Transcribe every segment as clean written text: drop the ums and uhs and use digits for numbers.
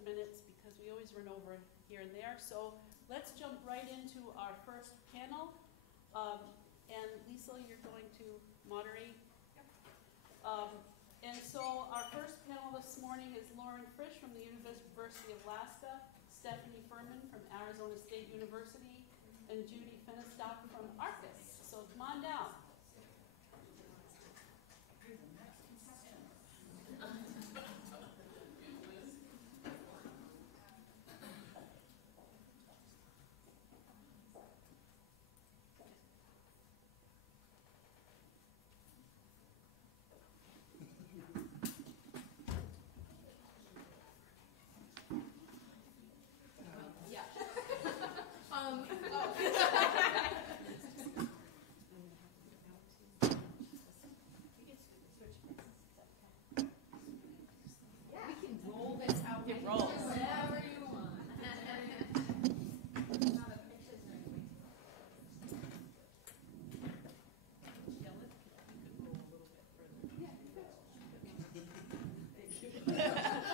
extra minutes because we always run over here and there. So let's jump right into our first panel. And Lisa, you're going to moderate. And so our first panel this morning is Frisch from the University of Alaska, Stephanie Pfirman from Arizona State University, and Judy Fahnestock from ARCUS. So come on down.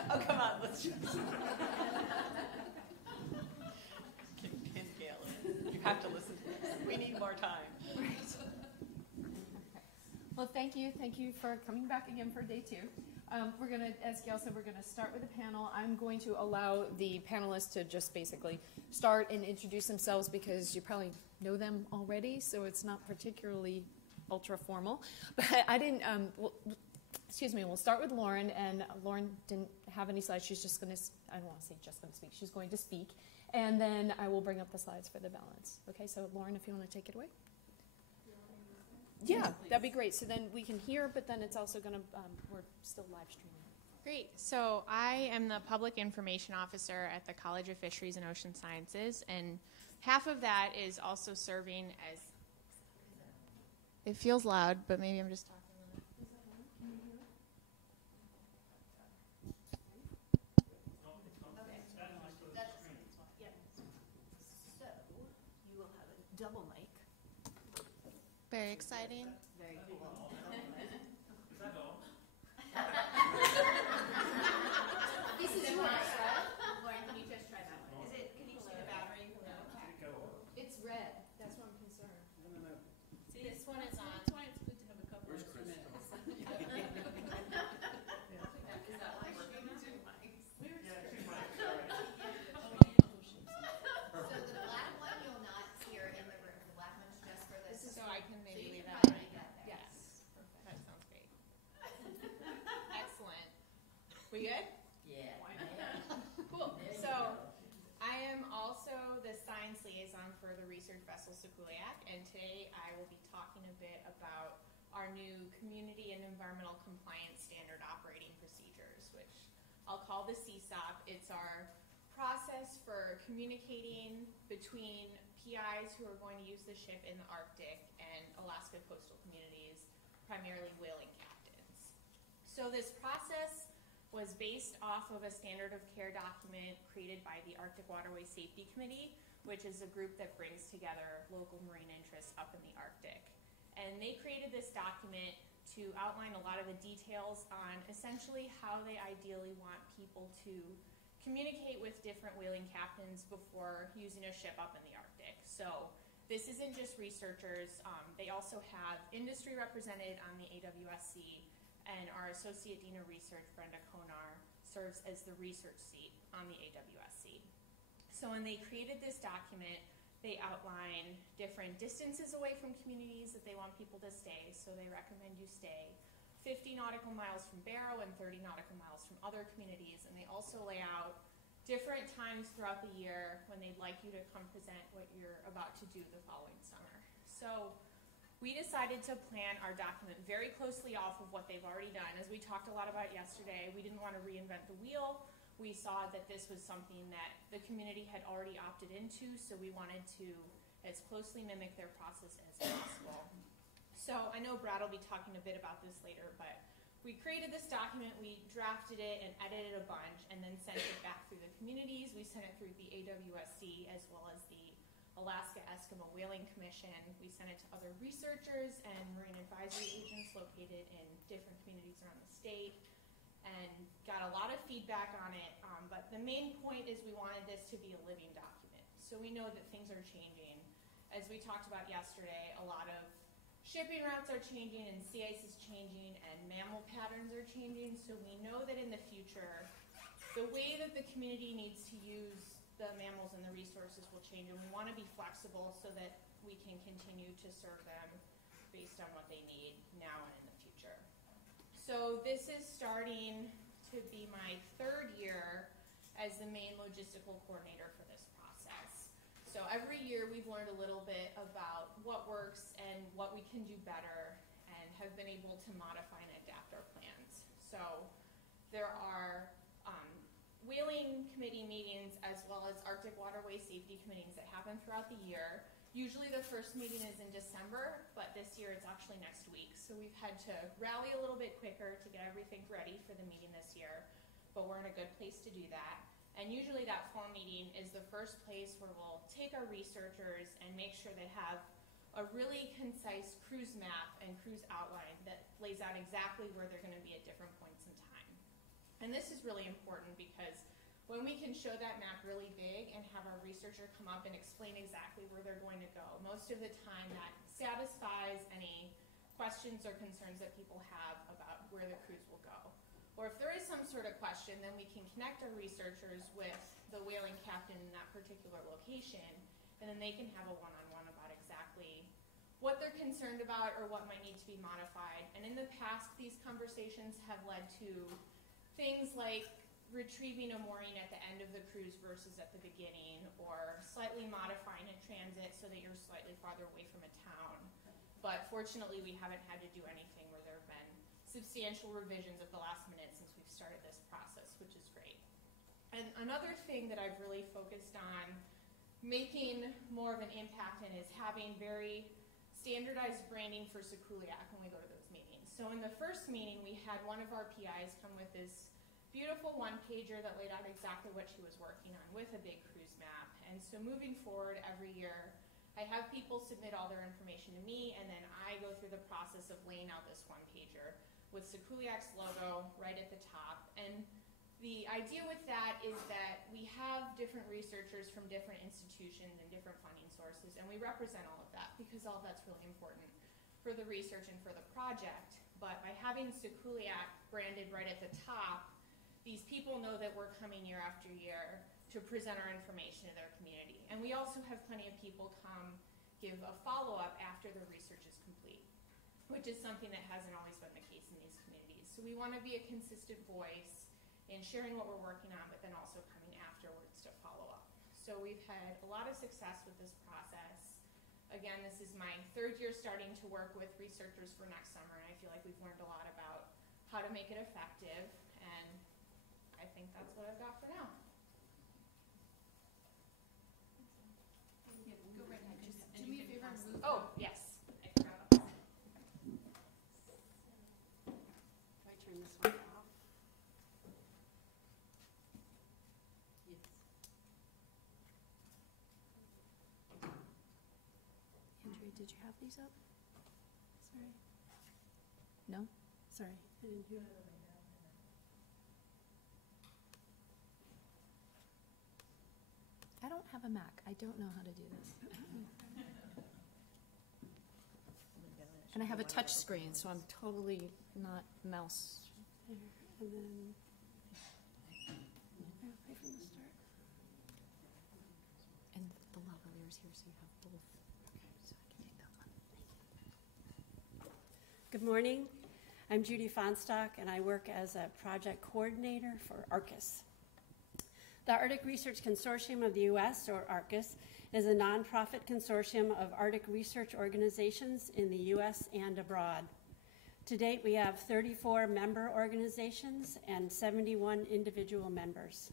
Oh, come on, let's just. You have to listen to this. We need more time. Well, thank you. Thank you for coming back again for day 2. We're going to, as Gail said, we're going to start with a panel. I'm going to allow the panelists to just basically start and introduce themselves because you probably know them already, so it's not particularly ultra formal. But I didn't, excuse me, we'll start with Lauren, and Lauren didn't have any slides. She's just going to, I don't want to say just going to speak, she's going to speak, and then I will bring up the slides for the balance. Okay, so Lauren, if you want to take it away. Yeah, that'd be great. So then we can hear, but then it's also going to, we're still live streaming. Great. So I am the Public Information Officer at the College of Fisheries and Ocean Sciences, and half of that is also serving as, it feels loud, but maybe I'm just talking. Double mic. Very exciting. Very cool. Is that all? This is yours, right? Lauren, can you just try that one? Is it, can you see the battery? No. It's red. That's why I'm concerned. No. See, this one is on. That's why it's good to have a couple Where's extra Chris? minutes. Is that like Yeah, two mics, sorry. So the black one you'll not hear in the room. The black one's just for this. So I can So maybe you leave can that. probably get there. Yes. That sounds great. Excellent. We good? Yeah. Cool. So I am also the science liaison for the research vessel Sikuliaq, and today I will be talking a bit about our new community and environmental compliance standard operating procedures, which I'll call the CSOP. It's our process for communicating between PIs who are going to use the ship in the Arctic and Alaska coastal communities, primarily whaling captains. So this process was based off of a standard of care document created by the Arctic Waterway Safety Committee, which is a group that brings together local marine interests up in the Arctic. And they created this document to outline a lot of the details on essentially how they ideally want people to communicate with different whaling captains before using a ship up in the Arctic. So this isn't just researchers. They also have industry represented on the AWSC, and our Associate Dean of Research, Brenda Konar, serves as the research seat on the AWSC. So when they created this document, they outline different distances away from communities that they want people to stay. So they recommend you stay 50 nautical miles from Barrow and 30 nautical miles from other communities. And they also lay out different times throughout the year when they'd like you to come present what you're about to do the following summer. So we decided to plan our document very closely off of what they've already done. As we talked a lot about yesterday, we didn't want to reinvent the wheel. We saw that this was something that the community had already opted into, so we wanted to as closely mimic their process as possible. So I know Brad will be talking a bit about this later, but we created this document, we drafted it and edited a bunch, and then sent it back through the communities. We sent it through the AWSC as well as the Alaska Eskimo Whaling Commission. We sent it to other researchers and marine advisory agents located in different communities around the state, and got a lot of feedback on it, but the main point is we wanted this to be a living document. So we know that things are changing. As we talked about yesterday, a lot of shipping routes are changing and sea ice is changing and mammal patterns are changing. So we know that in the future, the way that the community needs to use the mammals and the resources will change, and we want to be flexible so that we can continue to serve them based on what they need now and in the future. So this is starting to be my third year as the main logistical coordinator for this process. So every year we've learned a little bit about what works and what we can do better, and have been able to modify and adapt our plans. So there are whaling committee meetings as well as Arctic Waterway Safety Committees that happen throughout the year. Usually the first meeting is in December, but this year it's actually next week. So we've had to rally a little bit quicker to get everything ready for the meeting this year, but we're in a good place to do that. And usually that fall meeting is the first place where we'll take our researchers and make sure they have a really concise cruise map and cruise outline that lays out exactly where they're going to be at different points in time. And this is really important because when we can show that map really big and have our researcher come up and explain exactly where they're going to go, most of the time that satisfies any questions or concerns that people have about where the cruise will go. Or if there is some sort of question, then we can connect our researchers with the whaling captain in that particular location, and then they can have a one-on-one about exactly what they're concerned about or what might need to be modified. And in the past, these conversations have led to things like retrieving a mooring at the end of the cruise versus at the beginning, or slightly modifying a transit so that you're slightly farther away from a town. But fortunately, we haven't had to do anything where there have been substantial revisions at the last minute since we've started this process, which is great. And another thing that I've really focused on making more of an impact in is having very standardized branding for Sikuliaq when we go to those meetings. So in the first meeting, we had one of our PIs come with this beautiful one-pager that laid out exactly what she was working on with a big cruise map. And so moving forward every year, I have people submit all their information to me, and then I go through the process of laying out this one-pager with Sikuliaq's logo right at the top. And the idea with that is that we have different researchers from different institutions and different funding sources, and we represent all of that because all of that's really important for the research and for the project. But by having Sikuliaq branded right at the top, these people know that we're coming year after year to present our information to their community. And we also have plenty of people come give a follow-up after the research is complete, which is something that hasn't always been the case in these communities. So we want to be a consistent voice in sharing what we're working on, but then also coming afterwards to follow up. So we've had a lot of success with this process. Again, this is my third year starting to work with researchers for next summer, and I feel like we've learned a lot about how to make it effective, and I think that's what I've got for now. Go right ahead. Just do me a favor and move. Oh, yes. I forgot about that. Do I turn this one off? Yes. Andrea, did you have these up? Sorry. No? Sorry, I didn't hear. I don't have a Mac. I don't know how to do this. And I have a touch screen, so I'm totally not mouse. And then, right from the start. And the lavaliers here, so you have both. Okay, so I can take that one. Good morning. I'm Judy Fahnestock, and I work as a project coordinator for ARCUS. The Arctic Research Consortium of the U.S., or ARCUS, is a nonprofit consortium of Arctic research organizations in the U.S. and abroad. To date, we have 34 member organizations and 71 individual members.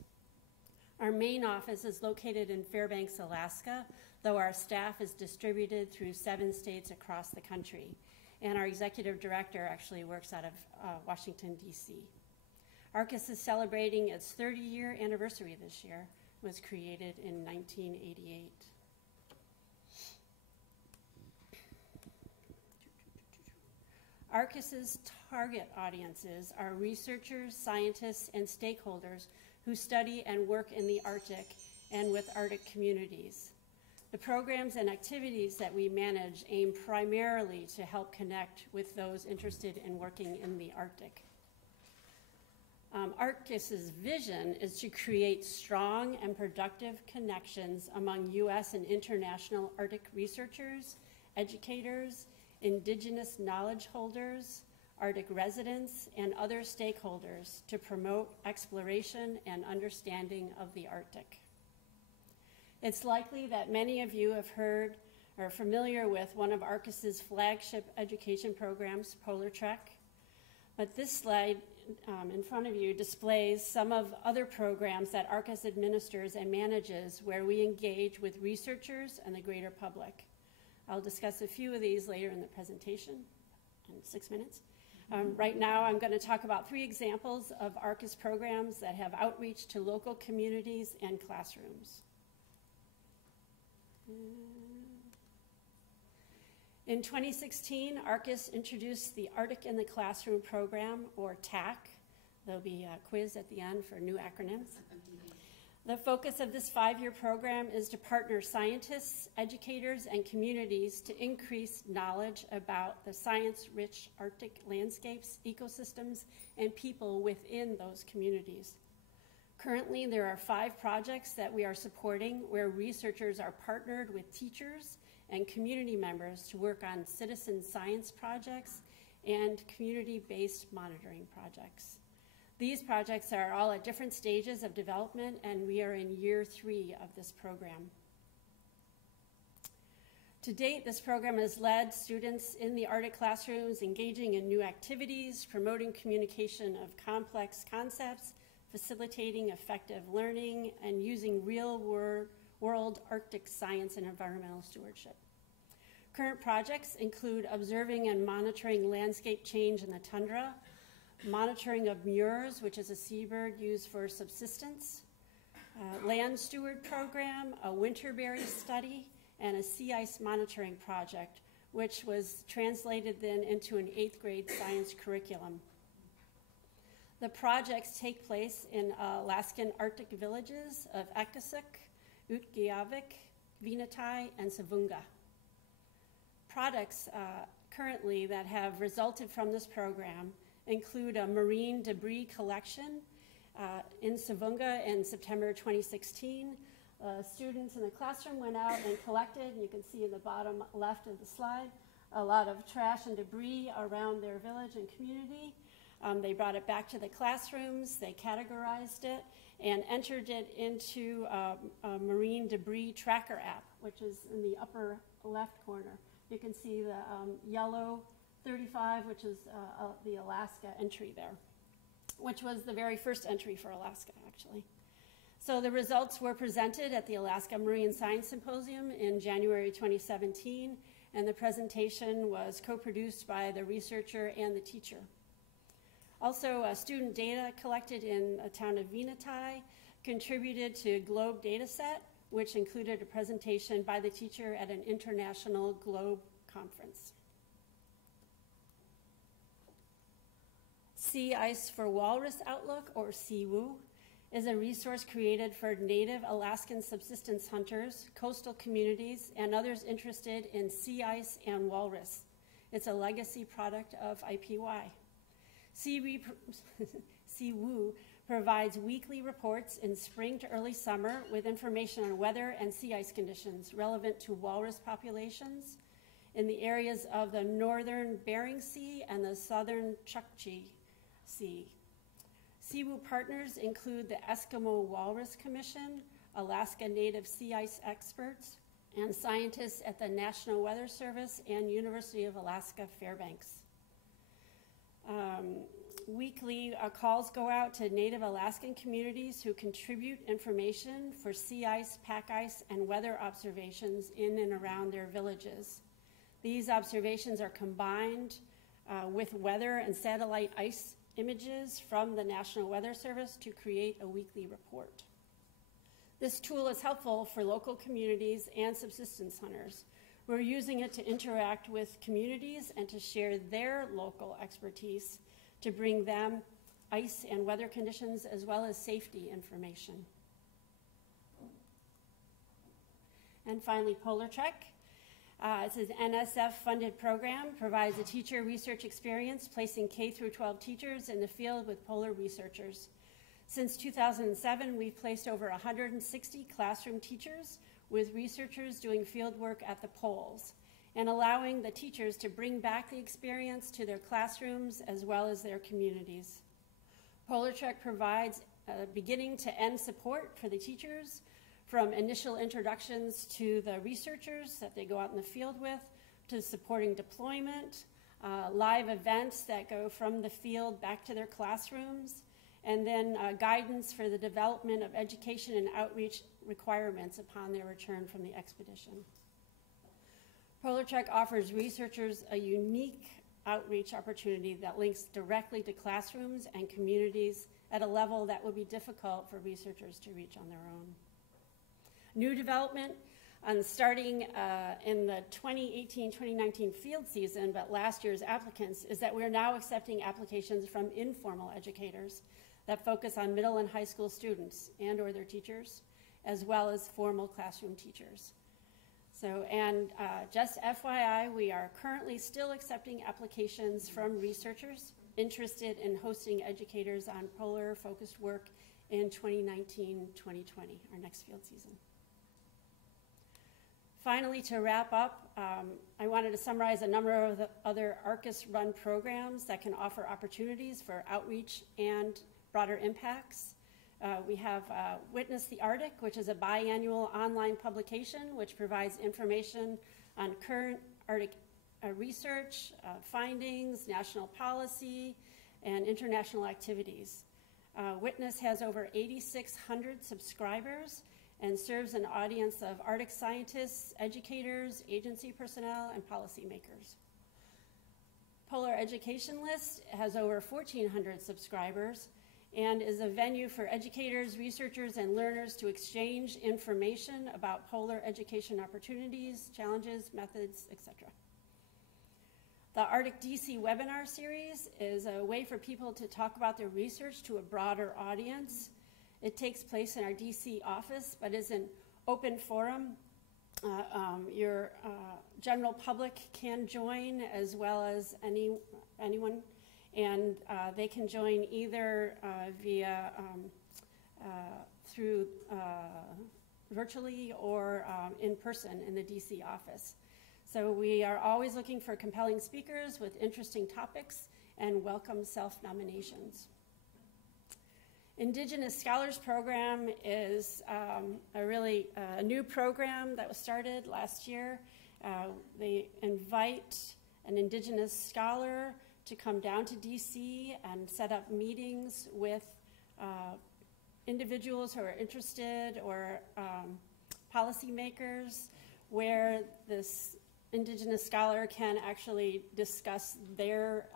Our main office is located in Fairbanks, Alaska, though our staff is distributed through 7 states across the country. And our executive director actually works out of Washington, D.C. ARCUS is celebrating its 30-year anniversary this year. It was created in 1988. ARCUS's target audiences are researchers, scientists, and stakeholders who study and work in the Arctic and with Arctic communities. The programs and activities that we manage aim primarily to help connect with those interested in working in the Arctic. ARCUS's vision is to create strong and productive connections among U.S. and international Arctic researchers, educators, indigenous knowledge holders, Arctic residents, and other stakeholders to promote exploration and understanding of the Arctic. It's likely that many of you have heard or are familiar with one of ARCUS's flagship education programs, Polar Trek. But this slide in front of you displays some of other programs that ARCUS administers and manages where we engage with researchers and the greater public. I'll discuss a few of these later in the presentation in 6 minutes. Right now, I'm going to talk about 3 examples of ARCUS programs that have outreach to local communities and classrooms. In 2016, ARCUS introduced the Arctic in the Classroom program, or TAC. There'll be a quiz at the end for new acronyms. The focus of this 5-year program is to partner scientists, educators, and communities to increase knowledge about the science-rich Arctic landscapes, ecosystems, and people within those communities. Currently, there are 5 projects that we are supporting where researchers are partnered with teachers and community members to work on citizen science projects and community-based monitoring projects. These projects are all at different stages of development, and we are in year 3 of this program. To date, this program has led students in the Arctic classrooms engaging in new activities, promoting communication of complex concepts, facilitating effective learning, and using real-world Arctic science and environmental stewardship. Current projects include observing and monitoring landscape change in the tundra, monitoring of mures, which is a seabird used for subsistence, land steward program, a winterberry study, and a sea ice monitoring project, which was translated then into an 8th grade science curriculum. The projects take place in Alaskan Arctic villages of Icebreaker, Utqiagvik, Venati, and Savunga. Products currently that have resulted from this program include a marine debris collection in Savunga in September 2016. Students in the classroom went out and collected, and you can see in the bottom left of the slide, a lot of trash and debris around their village and community. They brought it back to the classrooms, they categorized it, and entered it into a marine debris tracker app, which is in the upper left corner. You can see the yellow 35, which is the Alaska entry there, which was the very first entry for Alaska, actually. So the results were presented at the Alaska Marine Science Symposium in January 2017, and the presentation was co-produced by the researcher and the teacher. Also, student data collected in the town of Venati contributed to GLOBE dataset, which included a presentation by the teacher at an international GLOBE conference. Sea Ice for Walrus Outlook, or SeaWoo, is a resource created for native Alaskan subsistence hunters, coastal communities, and others interested in sea ice and walrus. It's a legacy product of IPY. SeaWoo provides weekly reports in spring to early summer with information on weather and sea ice conditions relevant to walrus populations in the areas of the northern Bering Sea and the southern Chukchi Sea. SeaWoo partners include the Eskimo Walrus Commission, Alaska Native Sea Ice experts, and scientists at the National Weather Service and University of Alaska Fairbanks. Weekly calls go out to Native Alaskan communities who contribute information for sea ice, pack ice, and weather observations in and around their villages. These observations are combined with weather and satellite ice images from the National Weather Service to create a weekly report. This tool is helpful for local communities and subsistence hunters. We're using it to interact with communities and to share their local expertise to bring them ice and weather conditions as well as safety information. And finally, Polar Trek. It's an NSF-funded program, provides a teacher research experience, placing K through 12 teachers in the field with polar researchers. Since 2007, we've placed over 160 classroom teachers with researchers doing field work at the poles and allowing the teachers to bring back the experience to their classrooms as well as their communities. Polar Trek provides beginning to end support for the teachers, from initial introductions to the researchers that they go out in the field with, to supporting deployment, live events that go from the field back to their classrooms, and then guidance for the development of education and outreach requirements upon their return from the expedition. Polar Trek offers researchers a unique outreach opportunity that links directly to classrooms and communities at a level that would be difficult for researchers to reach on their own. New development starting in the 2018-2019 field season, but last year's applicants, is that we're now accepting applications from informal educators that focus on middle and high school students and or their teachers, as well as formal classroom teachers. So, and just FYI, we are currently still accepting applications from researchers interested in hosting educators on polar-focused work in 2019-2020, our next field season. Finally, to wrap up, I wanted to summarize a number of the other ARCUS-run programs that can offer opportunities for outreach and broader impacts. We have Witness the Arctic, which is a biannual online publication which provides information on current Arctic research, findings, national policy, and international activities. Witness has over 8,600 subscribers and serves an audience of Arctic scientists, educators, agency personnel, and policymakers. Polar Education List has over 1,400 subscribers and is a venue for educators, researchers, and learners to exchange information about polar education opportunities, challenges, methods, etc. The Arctic DC webinar series is a way for people to talk about their research to a broader audience. It takes place in our DC office, but is an open forum. Your general public can join as well as anyone, and they can join either via through virtually or in person in the DC office. So we are always looking for compelling speakers with interesting topics and welcome self-nominations. Indigenous Scholars Program is a really new program that was started last year. They invite an Indigenous scholar to come down to DC and set up meetings with individuals who are interested or policymakers where this Indigenous scholar can actually discuss their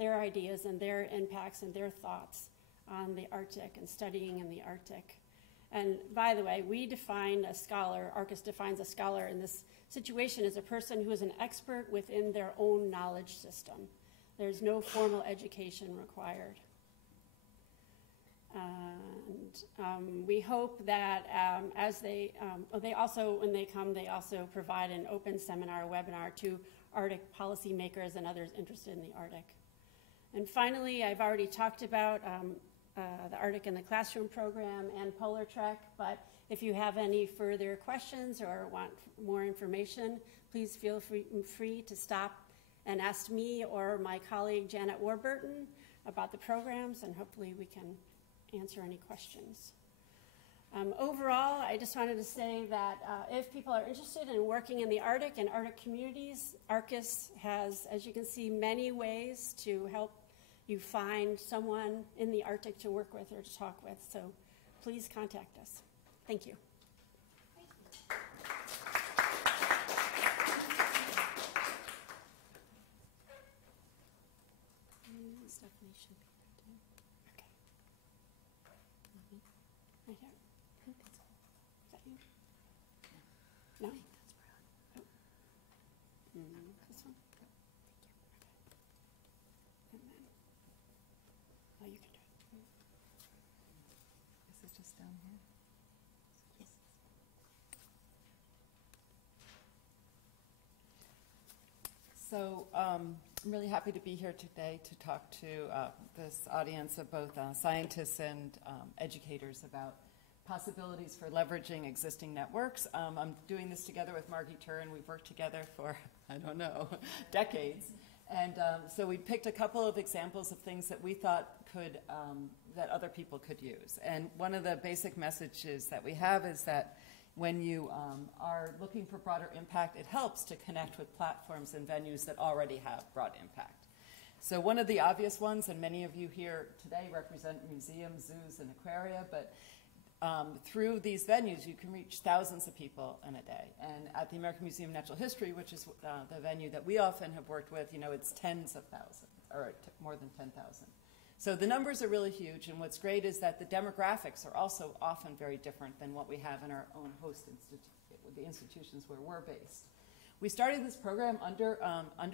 ideas and their impacts and their thoughts on the Arctic and studying in the Arctic. And by the way, we define a scholar, ARCUS defines a scholar in this situation as a person who is an expert within their own knowledge system. There's no formal education required. And we hope that as they also, when they come, they also provide an open seminar webinar to Arctic policymakers and others interested in the Arctic. And finally, I've already talked about the Arctic in the Classroom program and Polar Trek, but if you have any further questions or want more information, please feel free to stop and ask me or my colleague Janet Warburton about the programs, and hopefully we can answer any questions. Overall, I just wanted to say that if people are interested in working in the Arctic and Arctic communities, ARCUS has, as you can see, many ways to help you find someone in the Arctic to work with or to talk with. So please contact us. Thank you. Stephanie should be there too. Okay. Right here. Is that you? No? Oh. This one? And then just down here. So I'm really happy to be here today to talk to this audience of both scientists and educators about possibilities for leveraging existing networks. I'm doing this together with Margie Turin. We've worked together for, I don't know, decades. And so we picked a couple of examples of things that we thought could, that other people could use. And one of the basic messages that we have is that when you are looking for broader impact, it helps to connect with platforms and venues that already have broad impact. So one of the obvious ones, and many of you here today represent museums, zoos, and aquaria, but through these venues, you can reach thousands of people in a day. And at the American Museum of Natural History, which is the venue that we often have worked with, you know, it's tens of thousands, or more than 10,000. So the numbers are really huge, and what's great is that the demographics are also often very different than what we have in our own host the institutions where we're based. We started this program under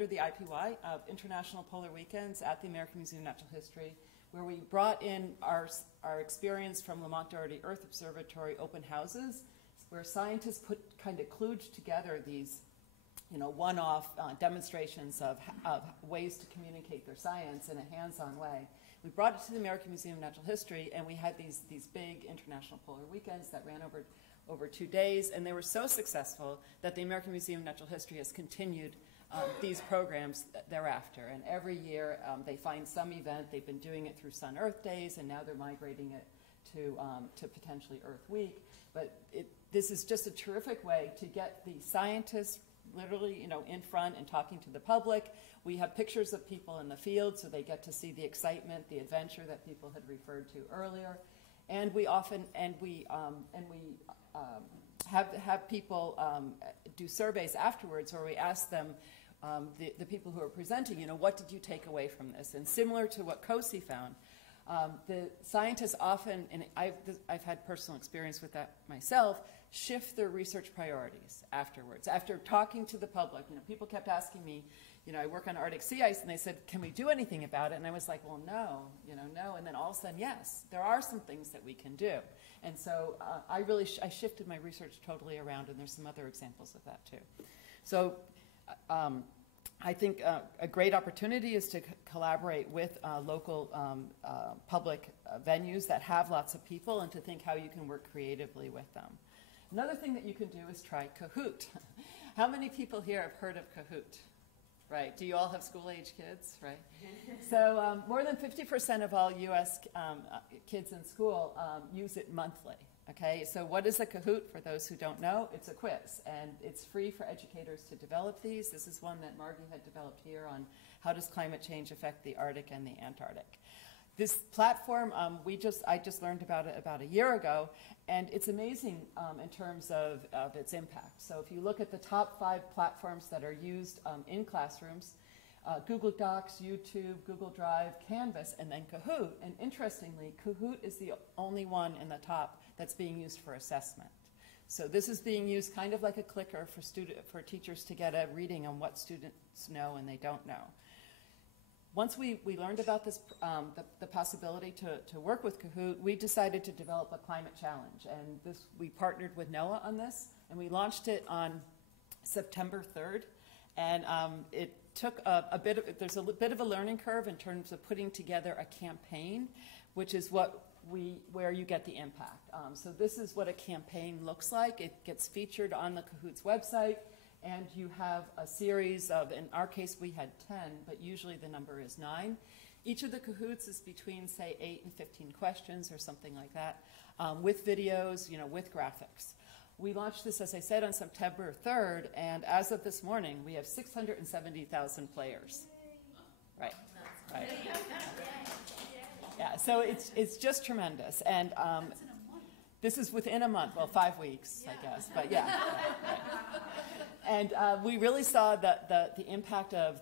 the IPY, International Polar Weekends at the American Museum of Natural History, where we brought in our experience from Lamont Doherty Earth Observatory open houses, where scientists kind of kludged together these, you know, one-off demonstrations of ways to communicate their science in a hands-on way. We brought it to the American Museum of Natural History, and we had these big international polar weekends that ran over 2 days, and they were so successful that the American Museum of Natural History has continued these programs thereafter. And every year they find some event. They've been doing it through Sun Earth Days, and now they're migrating it to potentially Earth Week. But this is just a terrific way to get the scientists literally, you know, in front and talking to the public. We have pictures of people in the field, so they get to see the excitement, the adventure that people had referred to earlier. And we often have people do surveys afterwards, where we ask them, the people who are presenting, you know, what did you take away from this? And similar to what COSI found, the scientists often, and I've had personal experience with that myself, shift their research priorities afterwards. After talking to the public, you know, people kept asking me, you know, I work on Arctic sea ice, and they said, can we do anything about it? And I was like, well, no, you know, no. And then all of a sudden, yes, there are some things that we can do. And so I shifted my research totally around, and there's some other examples of that too. So I think a great opportunity is to collaborate with local public venues that have lots of people, and to think how you can work creatively with them. Another thing that you can do is try Kahoot. How many people here have heard of Kahoot? Right, do you all have school-age kids, right? So more than 50% of all U.S. Kids in school use it monthly, okay? So what is a Kahoot, for those who don't know? It's a quiz, and it's free for educators to develop these. This is one that Margie had developed here on how does climate change affect the Arctic and the Antarctic. This platform, I just learned about it about a year ago, and it's amazing in terms of its impact. So if you look at the top 5 platforms that are used in classrooms, Google Docs, YouTube, Google Drive, Canvas, and then Kahoot. And interestingly, Kahoot is the only one in the top that's being used for assessment. So this is being used kind of like a clicker for teachers to get a reading on what students know and they don't know. Once we learned about this, the possibility to work with Kahoot, we decided to develop a climate challenge. And we partnered with NOAA on this, and we launched it on September 3rd. And it took there's a bit of a learning curve in terms of putting together a campaign, which is where you get the impact. So this is what a campaign looks like. It gets featured on the Kahoot's website. And you have a series of, in our case we had 10, but usually the number is 9. Each of the Kahoots is between, say, 8 and 15 questions or something like that, with videos, you know, with graphics. We launched this, as I said, on September 3rd, and as of this morning, we have 670,000 players. Right, right. Yeah, so it's just tremendous. And this is within a month, well, 5 weeks, I guess, but yeah. Right. And we really saw the impact of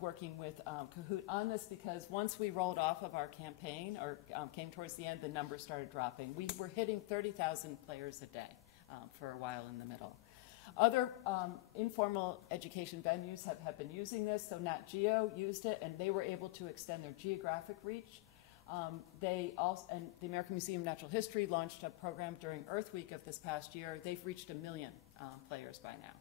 working with Kahoot on this, because once we rolled off of our campaign, or came towards the end, the numbers started dropping. We were hitting 30,000 players a day for a while in the middle. Other informal education venues have been using this. So Nat Geo used it, and they were able to extend their geographic reach. They also, and the American Museum of Natural History launched a program during Earth Week of this past year. They've reached 1 million players by now.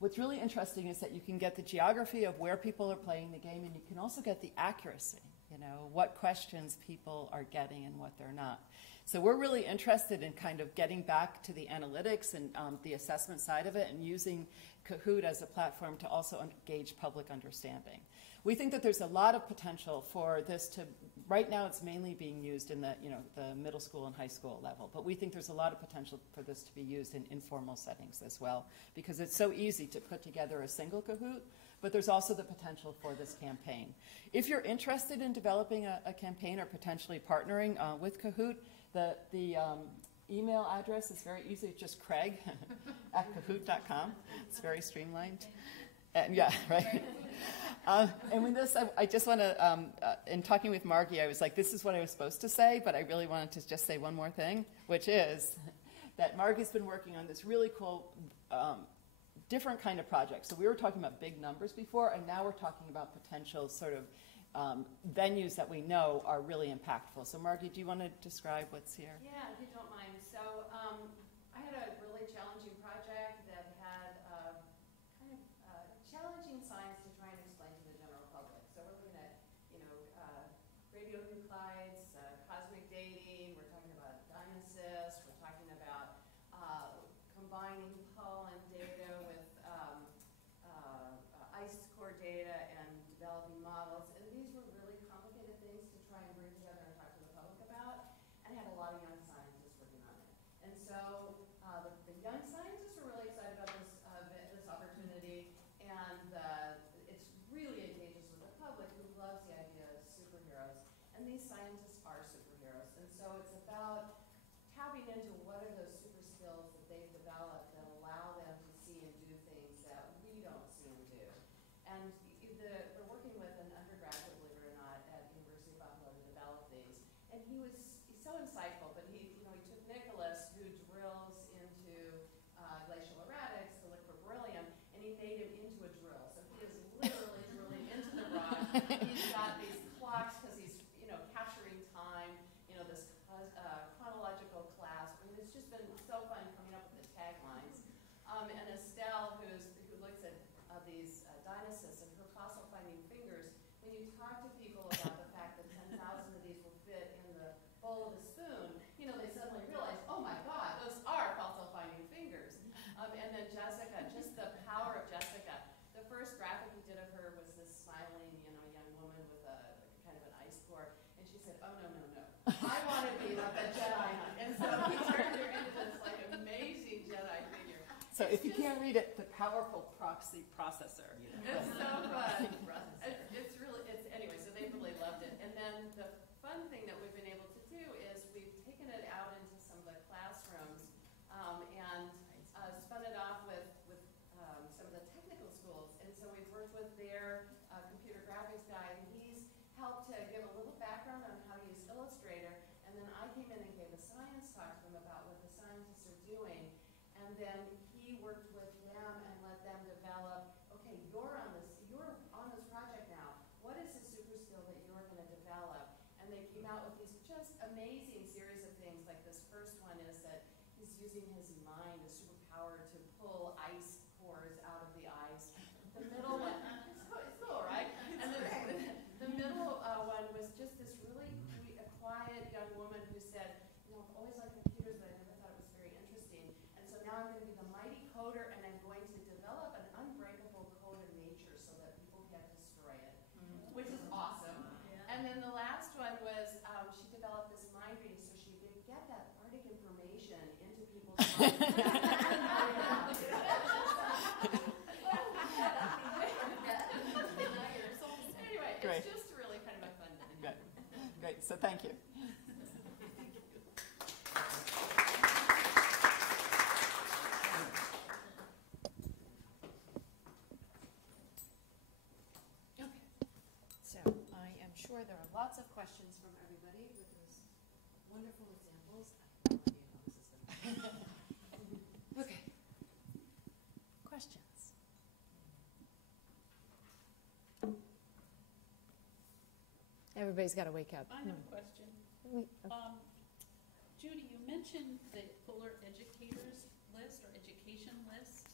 What's really interesting is that you can get the geography of where people are playing the game, and you can also get the accuracy, you know, what questions people are getting and what they're not. So we're really interested in kind of getting back to the analytics and the assessment side of it and using Kahoot as a platform to also engage public understanding. We think that there's a lot of potential for this to, right now it's mainly being used in the, you know, the middle school and high school level, but we think there's a lot of potential for this to be used in informal settings as well, because it's so easy to put together a single Kahoot, but there's also the potential for this campaign. If you're interested in developing a campaign or potentially partnering with Kahoot, the email address is very easy. It's just Craig at Kahoot.com. It's very streamlined. And yeah, right. And with this, I just want to, in talking with Margie, I was like, this is what I was supposed to say, but I really wanted to just say one more thing, which is that Margie's been working on this really cool, different kind of project. So we were talking about big numbers before, and now we're talking about potential sort of venues that we know are really impactful. So Margie, do you want to describe what's here? Yeah, if you don't mind. So I had a really challenging project that had kind of challenging science to try and explain to the general public. So we're looking at, you know, radionuclides, cosmic dating. We're talking about dynasys. We're talking about combining pollen data with ice core data and developing models. And these were really complicated things to try and bring together and talk to the public about. And I had a lot of young scientists working on it. And so the young scientists were really excited about this opportunity. And it's really engages with the public who loves the idea of superheroes. And these scientists are superheroes. And so it's about tapping into what are those super skills that they've developed that allow them to see and do things that we don't see and do. And we're working with an undergraduate, believe it or not, at University of Buffalo to develop these. And he's so insightful, but he took Nicholas, who drills into glacial erratics, the liquid beryllium, and he made him into a drill. So he is literally drilling into the rock. He's got these clocks because he's, you know, capturing time, you know, this chronological class. I mean, it's just been so fun coming up with the taglines. And Estelle, who looks at these dynasys and her fossil finding fingers, when you talk to people about the fact that 10,000 of these will fit in the bowl of a spoon, you know, they suddenly realize, oh my God, those are fossil finding fingers. And then Jessica, just the power of Jessica. The first graphic he did of her was this smiling, you know, young woman with a kind of an ice core, and she said, oh no, no, no, I want to be like a Jedi. And so he turned her into this like amazing Jedi figure. So if you can't read it, the powerful proxy processor. It's so fun. Anyway, so they really loved it. And then the fun thing that we've been able to do is we've taken it out into some of the classrooms and spun it off with some of the technical schools. And so we've worked with their computer graphics guy, and he's helped to give a little background on how to use Illustrator. And then I came in and gave a science talk to them about what the scientists are doing. And then he worked with them and let them develop, okay, you're on this project now. What is the super skill that you're going to develop? And they came out with these just amazing series of things. Like this first one is that he's using his mind, a superpower, to pull ice cores out of the ice. The middle one, it's cool, right? And the middle one was just this really quiet young woman who said, you know, I've always liked computers, but I never thought it was very interesting. And so now I'm going to be the mighty coder, and I'm going to develop an unbreakable code of nature so that people can't destroy it, which is awesome. Yeah. And then the last one was she developed this mind reading so she could get that Arctic information into people's minds. Anyway, Great. It's just really kind of a fun thing. Great, so thank you. So I am sure there are lots of questions from everybody with those wonderful examples. I have no idea how this is going to go. Okay. Questions? everybody's got to wake up. I have a question. Judy, you mentioned the polar educators list or education list.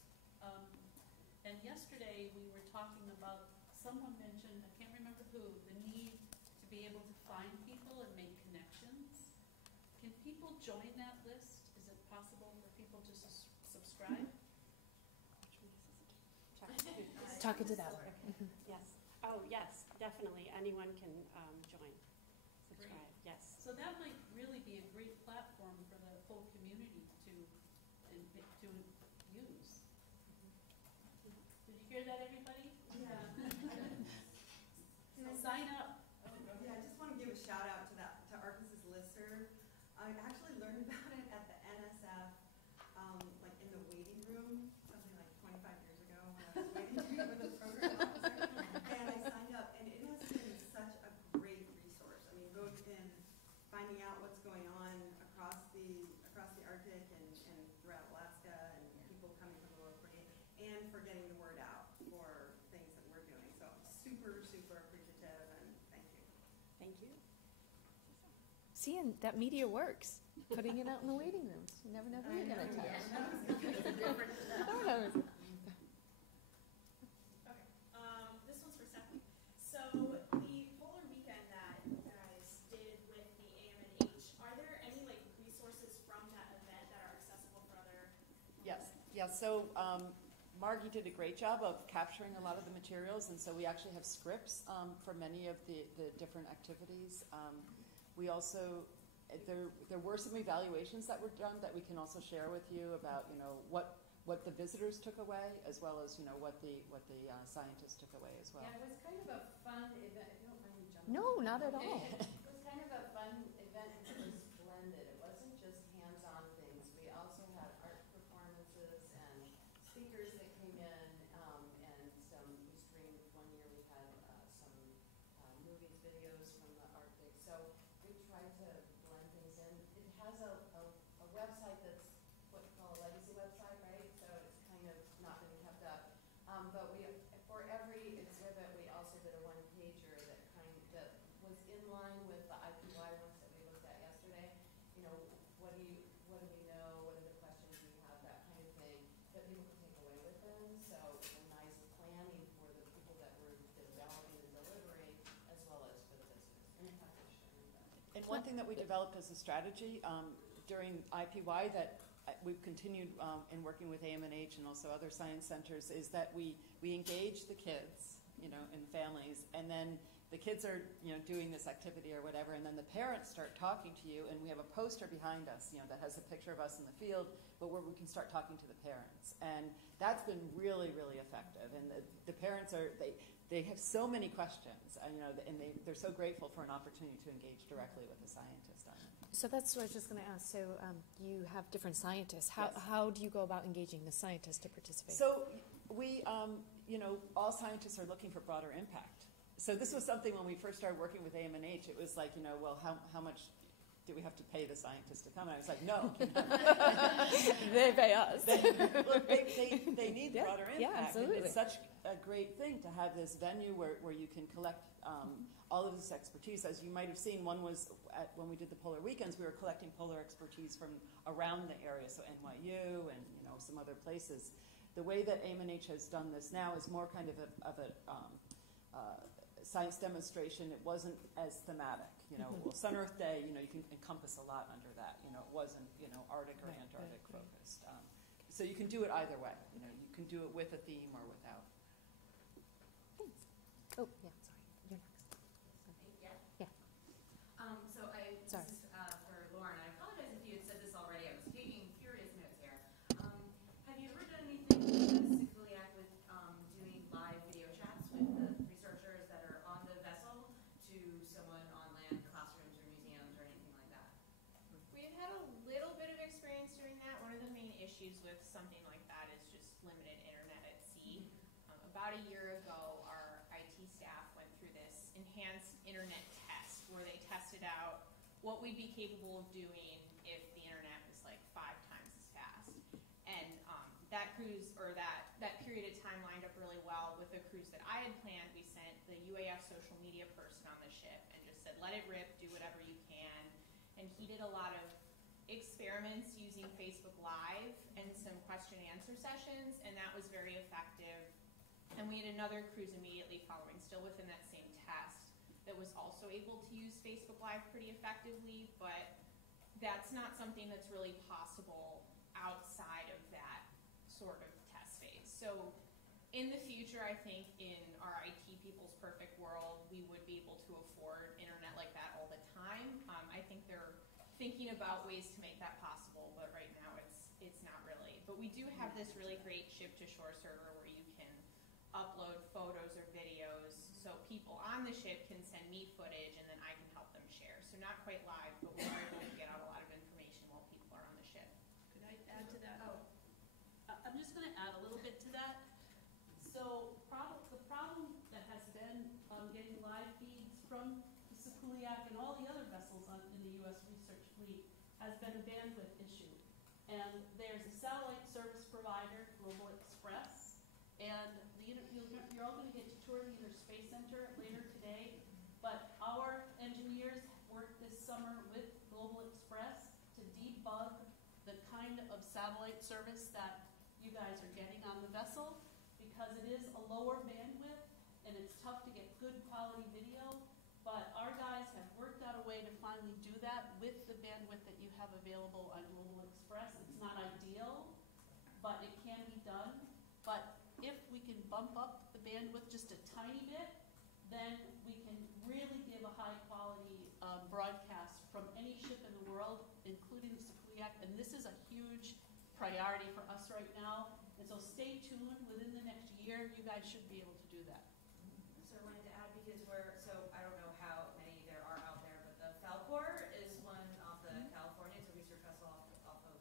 And yesterday we were talking about, someone mentioned, I can't remember who, the need to be able to find people and make connections. Can people join that list? Is it possible for people to subscribe? Talking to that. Yes. Oh, yes, definitely. Anyone can join, subscribe, yes. So that might really be a great platform for the whole community to use. Did you hear that, everybody? Yeah. So sign up. Yeah, I just want to give a shout out to ARCUS's listserv. I actually learned about it at the NSF, like in the waiting room, something like 25 years ago when I was waiting to meet with a program officer. And I signed up, and it has been such a great resource. I mean, both in finding out what's going on across the Arctic and throughout Alaska, and people coming from the lower 48, and for getting the word out for things that we're doing. So I'm super, super appreciative, and thank you. Thank you. See, and that media works. Putting it out in the waiting rooms. You never know who you're going to touch. Okay, this one's for Stephanie. So the polar weekend that you guys did with the AMNH, are there any like resources from that event that are accessible for other? Yes, yeah, so Margie did a great job of capturing a lot of the materials, and so we actually have scripts for many of the different activities. We also, there were some evaluations that were done that we can also share with you about, what the visitors took away, as well as, what the scientists took away as well. Yeah, it was kind of a fun event. If you don't mind me jumping. No, not at all. It was kind of a fun event because it was blended. It wasn't just hands-on things. We also had art performances and speakers that came in, and we streamed. One year we had some movies, videos from the Arctic. So we tried to blend things in. It has a website that's what you call a legacy website, right? So it's kind of not been kept up. But for every exhibit, we also did a one-pager that was in line with the IPY ones that we looked at yesterday. What do we know? What are the questions we have? That kind of thing that people could take away with them. So it's a nice planning for the people that were developing and delivering, as well as for the visitors. And it's not just sharing them. And one thing that we developed as a strategy during IPY that we've continued in working with AMNH and also other science centers is that we engage the kids, and families, and then the kids are, doing this activity or whatever, and then the parents start talking to you, and we have a poster behind us, that has a picture of us in the field, but where we can start talking to the parents. And that's been really, really effective. And the parents they have so many questions, and they're so grateful for an opportunity to engage directly with a scientist on it. So that's what I was just going to ask. So you have different scientists. Yes. How do you go about engaging the scientists to participate? So we, all scientists are looking for broader impact. So this was something when we first started working with AMNH, it was like, well, how much do we have to pay the scientists to come? And I was like, no. They pay us. They need Yeah, broader impact. yeah, absolutely. And it's such a great thing to have this venue where you can collect all of this expertise. As you might have seen, one was when we did the Polar Weekends, we were collecting polar expertise from around the area, so NYU and some other places. The way that AMNH has done this now is more kind of a science demonstration. It wasn't as thematic. Well, Sun Earth Day, you can encompass a lot under that. It wasn't, Arctic or Antarctic focused. So you can do it either way. You can do it with a theme or without. Thanks. Oh, yeah, sorry. You're next. Yeah. Yeah. So Sorry. this is for Lauren. I apologize if you had said this already. I was taking furious notes here. Have you ever done anything with Sikuliaq with doing live video chats with the researchers that are on the vessel to someone on land, classrooms or museums or anything like that? We've had a little bit of experience doing that. One of the main issues with something like that is just limited internet at sea. About a year ago, our IT staff went through this enhanced internet test where they tested out what we'd be capable of doing if the internet was like 5 times as fast. And that cruise, or that period of time lined up really well with the cruise that I had planned. We sent the UAF social media person on the ship and just said, let it rip, do whatever you can. And he did a lot of experiments using Facebook Live and some question and answer sessions, and that was very effective. And we had another cruise immediately following, still within that same test, that was also able to use Facebook Live pretty effectively, but that's not something that's really possible outside of that sort of test phase. So in the future, I think in our IT people's perfect world, we would be able to afford internet like that all the time. I think they're thinking about ways to make that possible, but right now it's not really. But we do have this really great ship-to-shore server where you can upload photos or videos, so people on the ship can send me footage and then I can help them share. So not quite live, but we are able to get out a lot of information while people are on the ship. Could I add to that? I'm just going to add a little bit to that. So the problem that has been getting live feeds from the Sikuliaq and all the other vessels in the U.S. research fleet has been a bandwidth issue. And there's a satellite service provider, Global Express, and you're all going to get to tour the Inner Space Center later today. But our engineers worked this summer with Global Express to debug the kind of satellite service that you guys are getting on the vessel, because it is a lower bandwidth and it's tough to get good quality video. But our guys have worked out a way to finally do that with the bandwidth that you have available on Global Express. It's not ideal, but it can be done. But if we can bump up the bandwidth just a tiny bit, then we can really give a high quality broadcast from any ship in the world, including the Sikuliaq. And this is a huge priority for us right now. And so stay tuned. Within the next year, you guys should be able to do that. So I wanted to add, because I don't know how many there are out there, but the Falcor is one off the California. It's a research vessel off of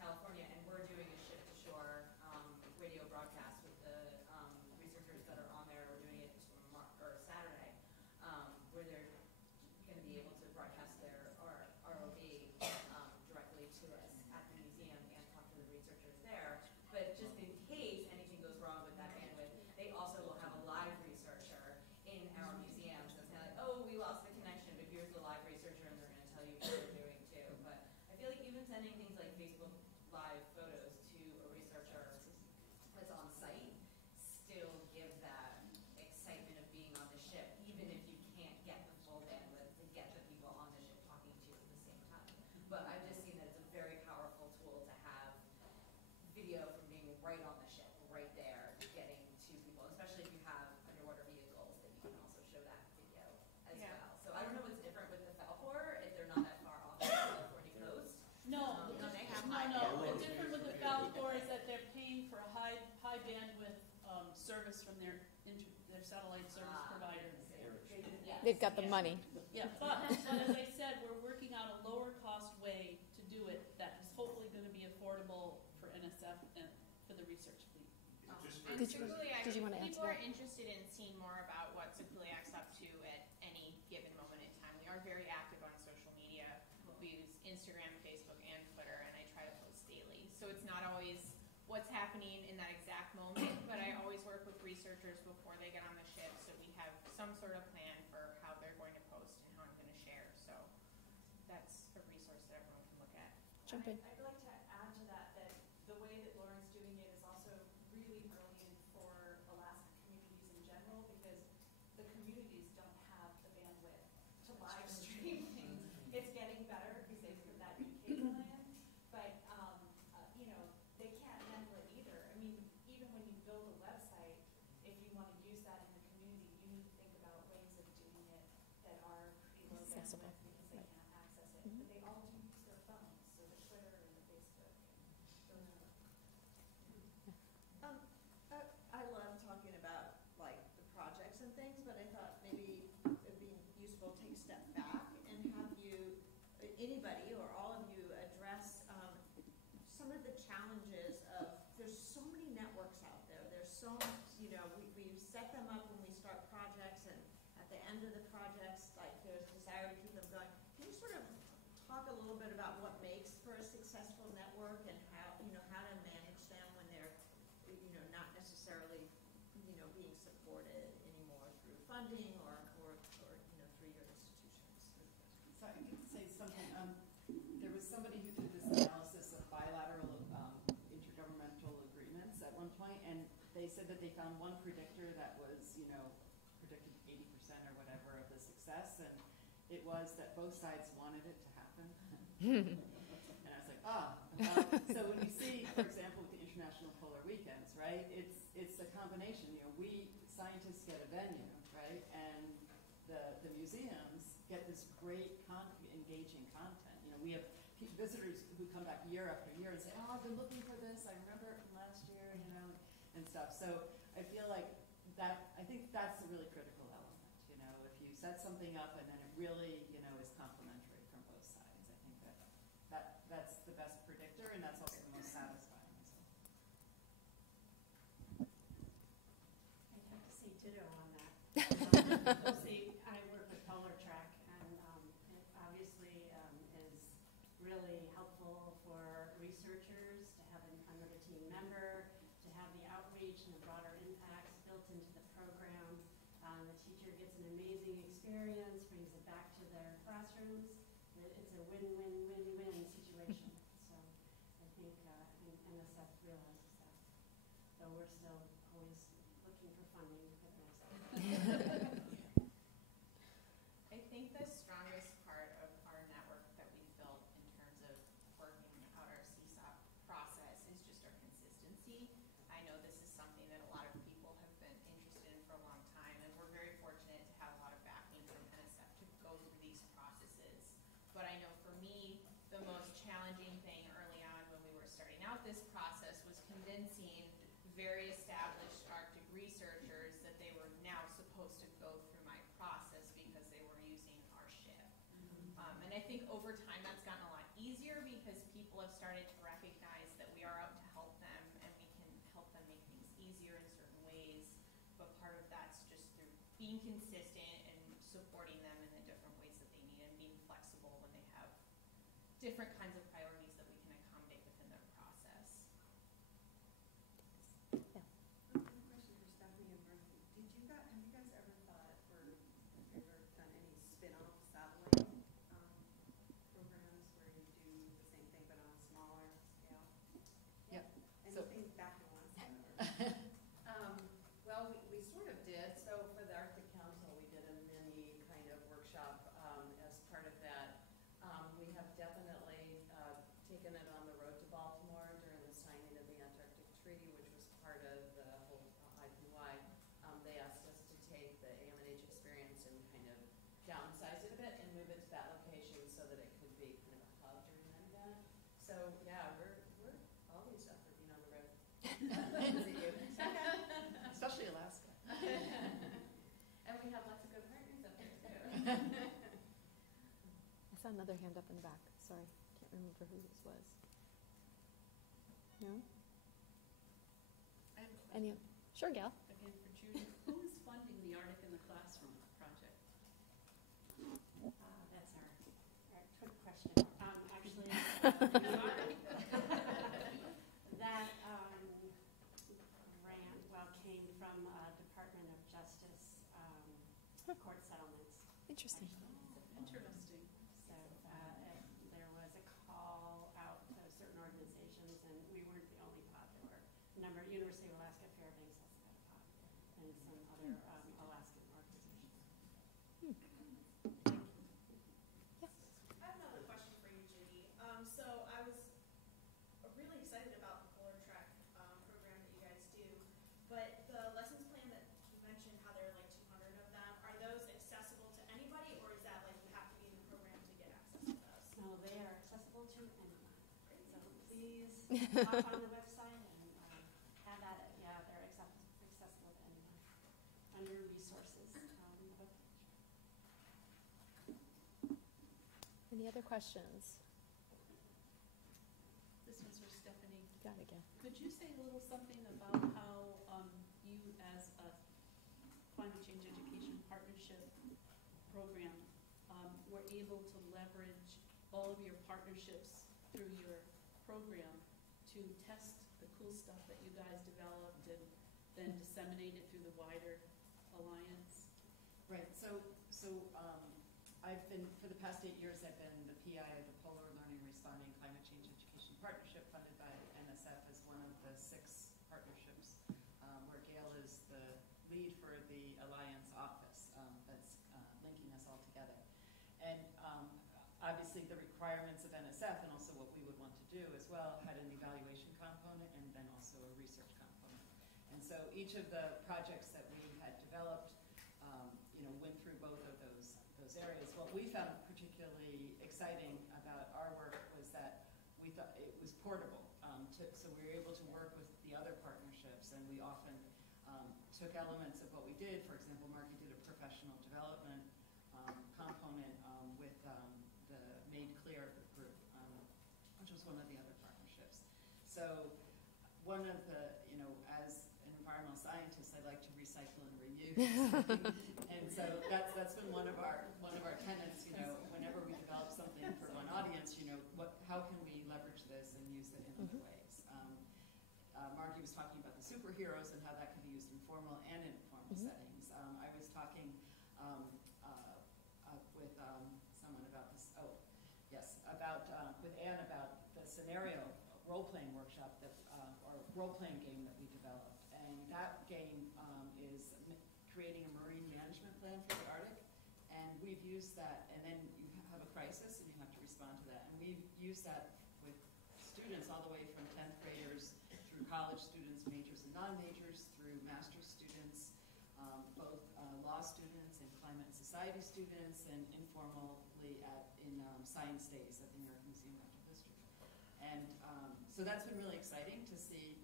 California, and we're doing a ship-to-shore radio broadcast with the researchers that are on there. We're doing it Saturday, where they're going to be able to broadcast their ROV directly to us at the museum and talk to the researchers there. But just in case anything goes wrong with that bandwidth, they also will have a live researcher in our museum. So it's not like, oh, we lost the connection, but here's the live researcher, and they're going to tell you what they're doing too. But I feel like even sending things like Facebook Live photos to a researcher that's on site still give that excitement of being on the ship, even if you can't get the full bandwidth to get the people on the ship talking to you at the same time. But I've just seen that it's a very powerful tool to have video from being right on the ship, right there, getting to people, especially if you have underwater vehicles, that you can also show that video as well. So I don't know what's different with the Falcor, if they're not that far off the California coast. No, they have the difference with the Falcor is that they're paying for a high bandwidth service from their satellite service provider. They've got the money. Yeah, but as I said, we're working out a lower cost way to do it that is hopefully going to be affordable for NSF and for the research fleet. And Sikuliaq, did you want to if answer people are that? interested in seeing more about what Sikuliaq's up to at any given moment in time, we are very active on social media. We use Instagram, Facebook, and Twitter, and I try to post daily. So it's not always what's happening in that exact moment, but I always work with researchers before they get on the ship, so we have some sort of plan for how they're going to post and how I'm going to share. So that's a resource that everyone can look at. Jump in. I'd like to add to that the way that Lauren's doing it is also really brilliant for Alaska communities in general, because the communities don't have the bandwidth to live stream things. It's getting better because they put that new cable in, but they can't handle it either. I mean, even when you build a website, if you want to use that in the community, you need to think about ways of doing it that are pretty low Accessible. bandwidth, because they can't access it. But they all do use their phones, so the Twitter and the Facebook and those are. I love talking about like the projects and things, but I thought maybe it'd be useful to take a step back and have you, anybody or all of you, address some of the challenges of, there's so many networks out there. There's so much, we set them up when we start projects, and at the end of the projects, like there's desire to keep them going. Can you sort of talk a little bit about what makes for a successful network, and how to manage them when they're not necessarily being supported anymore through funding or through your something. There was somebody who did this analysis of bilateral intergovernmental agreements at one point, and they said that they found one predictor that was, predicted 80% or whatever of the success, and it was that both sides wanted it to happen. And I was like, so when you see, for example, with the International Polar Weekends, right, it's a combination. We scientists get a venue, right, and the museums get this great engaging content. We have visitors who come back year after year and say, oh, I've been looking for this, I remember it from last year, and stuff. So I feel like I think that's a really critical element, if you set something up and then it really, is complementary from both sides. I think that's the best predictor, and that's also the most satisfying as well. I'd have to say ditto on that. See, I work with Polar Track, and it obviously is really helpful for researchers to have another team member, to have the outreach and the broader impacts built into the program. The teacher gets an amazing experience, brings it back to their classrooms. It's a win-win-win-win situation. So I think NSF realizes that, though we're still always looking for funding to put those out. I think the strongest part of our network that we've built in terms of working out our CSOP process is just our consistency. I know this is something that a lot of people have been interested in for a long time, and we're very fortunate to have a lot of backing from NSF to go through these processes. But I know for me, the most challenging thing early on when we were starting out this process was convincing very established Arctic researchers that they were now supposed to go through my process because they were using our ship. And I think over time that's gotten a lot easier because people have started to recognize that we are out to help them and we can help them make things easier in certain ways. But part of that's just through being consistent and supporting them in the different ways that they need and being flexible when they have different kinds of priorities that we can accommodate within their process. Question for Stephanie and Ruth. Have you guys ever thought, or have you ever done any spin-off satellite programs where you do the same thing but on a smaller scale? Yep. Anything back you want to say? Well, we sort of did. So for the Arctic Council, we did a mini kind of workshop as part of that. We have definitely taken it on the road to Baltimore during the signing of the Antarctic Treaty, which was part of the whole IPY. They asked us to take the AMNH experience and kind of downsize it a bit and move it to that location so that it could be kind of a hub during that event. So yeah, we're always up for being on the road. Especially Alaska. And we have lots of good partners up there too. I saw another hand up in the back. Sorry, can't remember who this was. No? I have a question. Any? Sure, Gail. Again for Judy. Who is funding the Arctic in the Classroom project? That's our quick question. Actually, that came from Department of Justice court settlements. Interesting. Interesting. So there was a call out to certain organizations, and we weren't the only pod. There were a number. University of Alaska Fairbanks also had a pod, and some other Alaskan organizations. I have another question for you, Judy. So I was really excited about the Polar Track program that you guys do, but the lessons plan that you mentioned, how there are like 200 of them, are those accessible to anybody, or is that like you have to be in the program to get access to those? No, they are accessible to anyone. So please hop on the website and have at it. Yeah, they're accessible to anyone. Under resources on the webpage. Any other questions? This one's for Stephanie. Got it, Gail. Could you say a little something about how you as a climate change education partnership program were able to leverage all of your partnerships through your program to test the cool stuff that you guys developed and then disseminate it through the wider alliance? Right. So I've been, for the past 8 years, I've been the PI of the Polar Learning Responding Climate Change Education Partnership, funded by NSF as one of the 6 partnerships, where Gail is the lead for the Alliance office that's linking us all together. And obviously the requirements of NSF and also what we would want to do as well had an evaluation component and then also a research component. And so each of the projects that we had developed went through both of those areas. What we found particularly exciting about our work was that we thought it was portable. So we were able to work with the other partnerships, and we often took elements of what we did. For example, Marky did a professional development component with the Made Clear group, which was one of the other partnerships. So one of the, as an environmental scientist, I like to recycle and reuse. And so that's been one of our tenets, whenever we develop something for one audience, how can we leverage this and use it in other ways? Margie was talking about the superheroes and how that can be used in formal and informal settings. I was talking with someone about this, with Anne about the scenario role-playing workshop or role-playing game that we developed. And that game is creating a marine management plan for the Arctic. And we've used that, and then you have a crisis and you have to respond to that. And we've used that with students all the way from 10th graders through college students, majors and non-majors, through master's students, both law students and climate and society students, and informally in science days at the New York Museum of Natural History. And so that's been really exciting to see,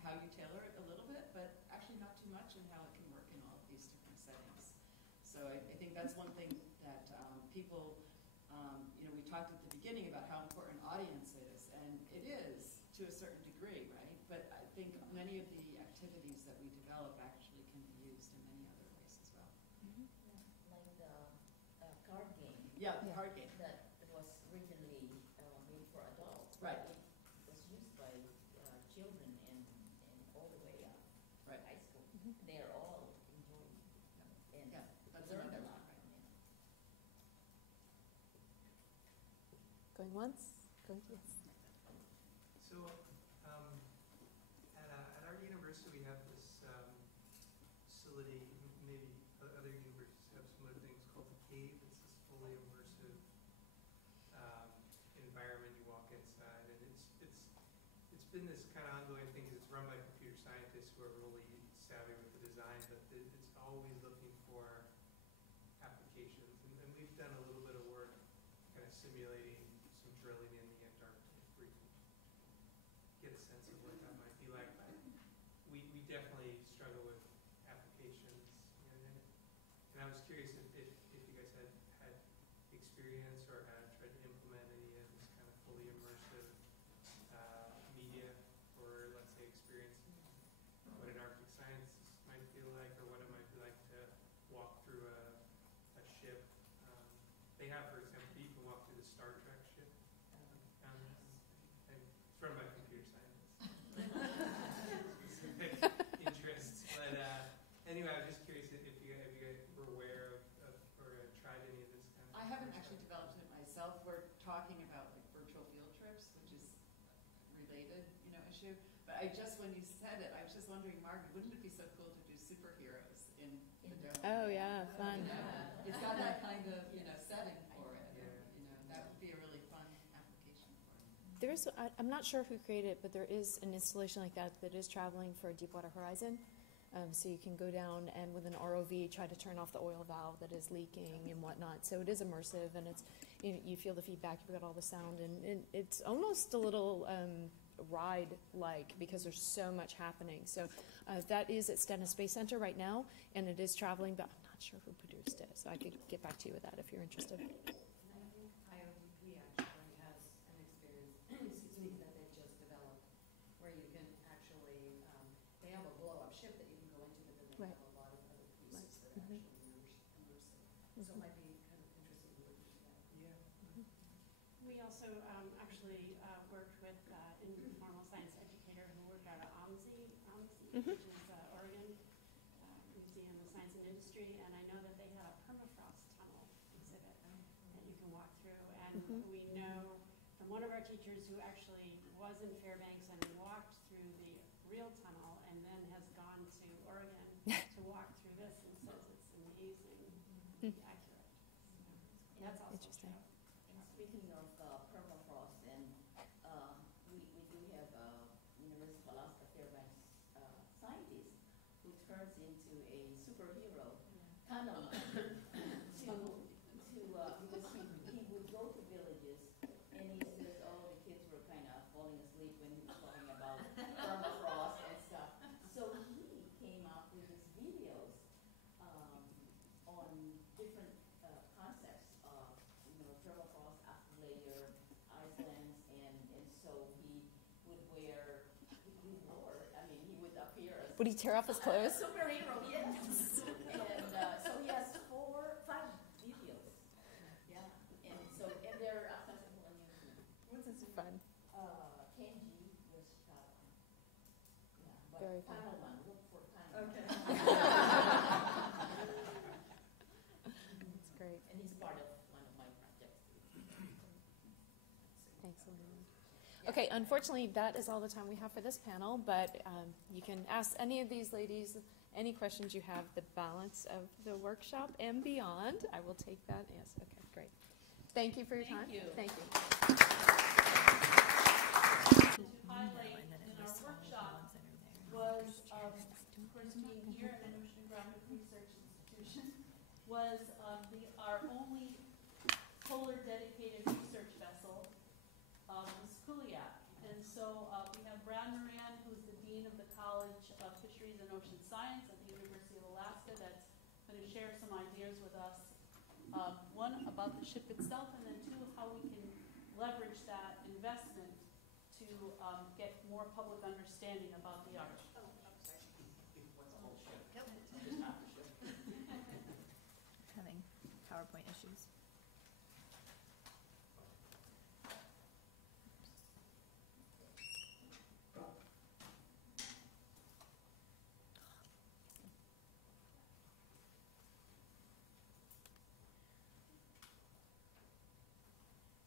how you tailor it a little bit, but actually not too much, and how it can work in all of these different settings. So I think that's one thing that people, we talked at the beginning about how important audience is, and it is to a certain degree, right? But I think many of the activities that we develop actually can be used in many other ways as well. Like the card game. Yeah, the card game. That was originally made for adults. Right. It was used by children and all the way up. Right. High school. They are all enjoying and That's learned a another lot one. from it. Going once? Going yes. So, at our university, we have this facility, maybe other universities have similar things, called the Cave. It's this fully immersive environment. You walk inside, and it's been this kind of ongoing thing, because it's run by computer scientists who are really savvy with the design, but it's always looking for applications. And we've done a little bit of work kind of simulating some drilling in the Antarctic, where you can get a sense of what that might be like. But we definitely struggle with applications. And I was curious if you guys had experience or had tried to implement any of this kind of fully immersive media, or let's say experience what an Arctic scientist might feel like, or what it might be like to walk through a ship. They have, for example, you can walk through the Star Trek ship. And it's run by computer scientists. Specific interests. But anyway, I was just curious if you guys were aware of or tried any of this kind of. I haven't actually developed it myself. We're talking about like virtual field trips, which is a related, issue. But when you said it, I was just wondering, Margaret, wouldn't it be so cool to do superheroes in the dome? Oh yeah, fun. It's got that kind of, setting for it. That would be a really fun application for it. I'm not sure who created it, but there is an installation like that is traveling for Deepwater Horizon. So you can go down and with an ROV try to turn off the oil valve that is leaking and whatnot. So it is immersive, and it's you feel the feedback, you've got all the sound, and it's almost a little ride-like because there's so much happening. So that is at Stennis Space Center right now, and it is traveling, but I'm not sure who produced it. So I could get back to you with that if you're interested. And I think IOTP actually has an experience, that they've just developed, where you can actually, they have a blow-up ship that you can go into, but then they Right. have a lot of other pieces that are actually immersive. So it might be kind of interesting to look into that. Yeah. We also actually worked with an informal science educator who worked out of OMSI, which is Oregon Museum of Science and Industry, and I know that they had a permafrost tunnel exhibit our teachers who actually was in Fairbanks and walked through the real tunnel and then has gone to Oregon to walk through this and says it's amazingly accurate. So that's also Interesting. true. And speaking of permafrost, and we do have University of Alaska Fairbanks scientist who turns into a superhero tunnel because he would go to villages and he says, oh, the kids were kind of falling asleep when he was talking about permafrost and stuff. So he came up with these videos on different concepts of, permafrost, after layer, icelands, and so he would wear, he would appear as Would he tear off his a clothes? superhero, yes. And so he has 5 videos. Yeah. And they're accessible on YouTube. What's his fun? Kenji was shot on. Yeah, but Very fun. panel one, look for panel Okay. That's great. And he's part of one of my projects. Thanks, Elena. Okay, unfortunately, that is all the time we have for this panel, but you can ask any of these ladies any questions you have the balance of the workshop and beyond. I will take that. Yes, okay, great. Thank you for your time. Thank you. Thank you. To highlight in our workshop was, of course, being here at an oceanographic research institution, was our only polar dedicated research vessel, the Sikuliaq. And so we have Brad Moran, who's the Dean of the College of Fisheries and Ocean Science at the University of Alaska, that's going to share some ideas with us. One, about the ship itself, and then two, how we can leverage that investment to get more public understanding about the art. Having PowerPoint issues.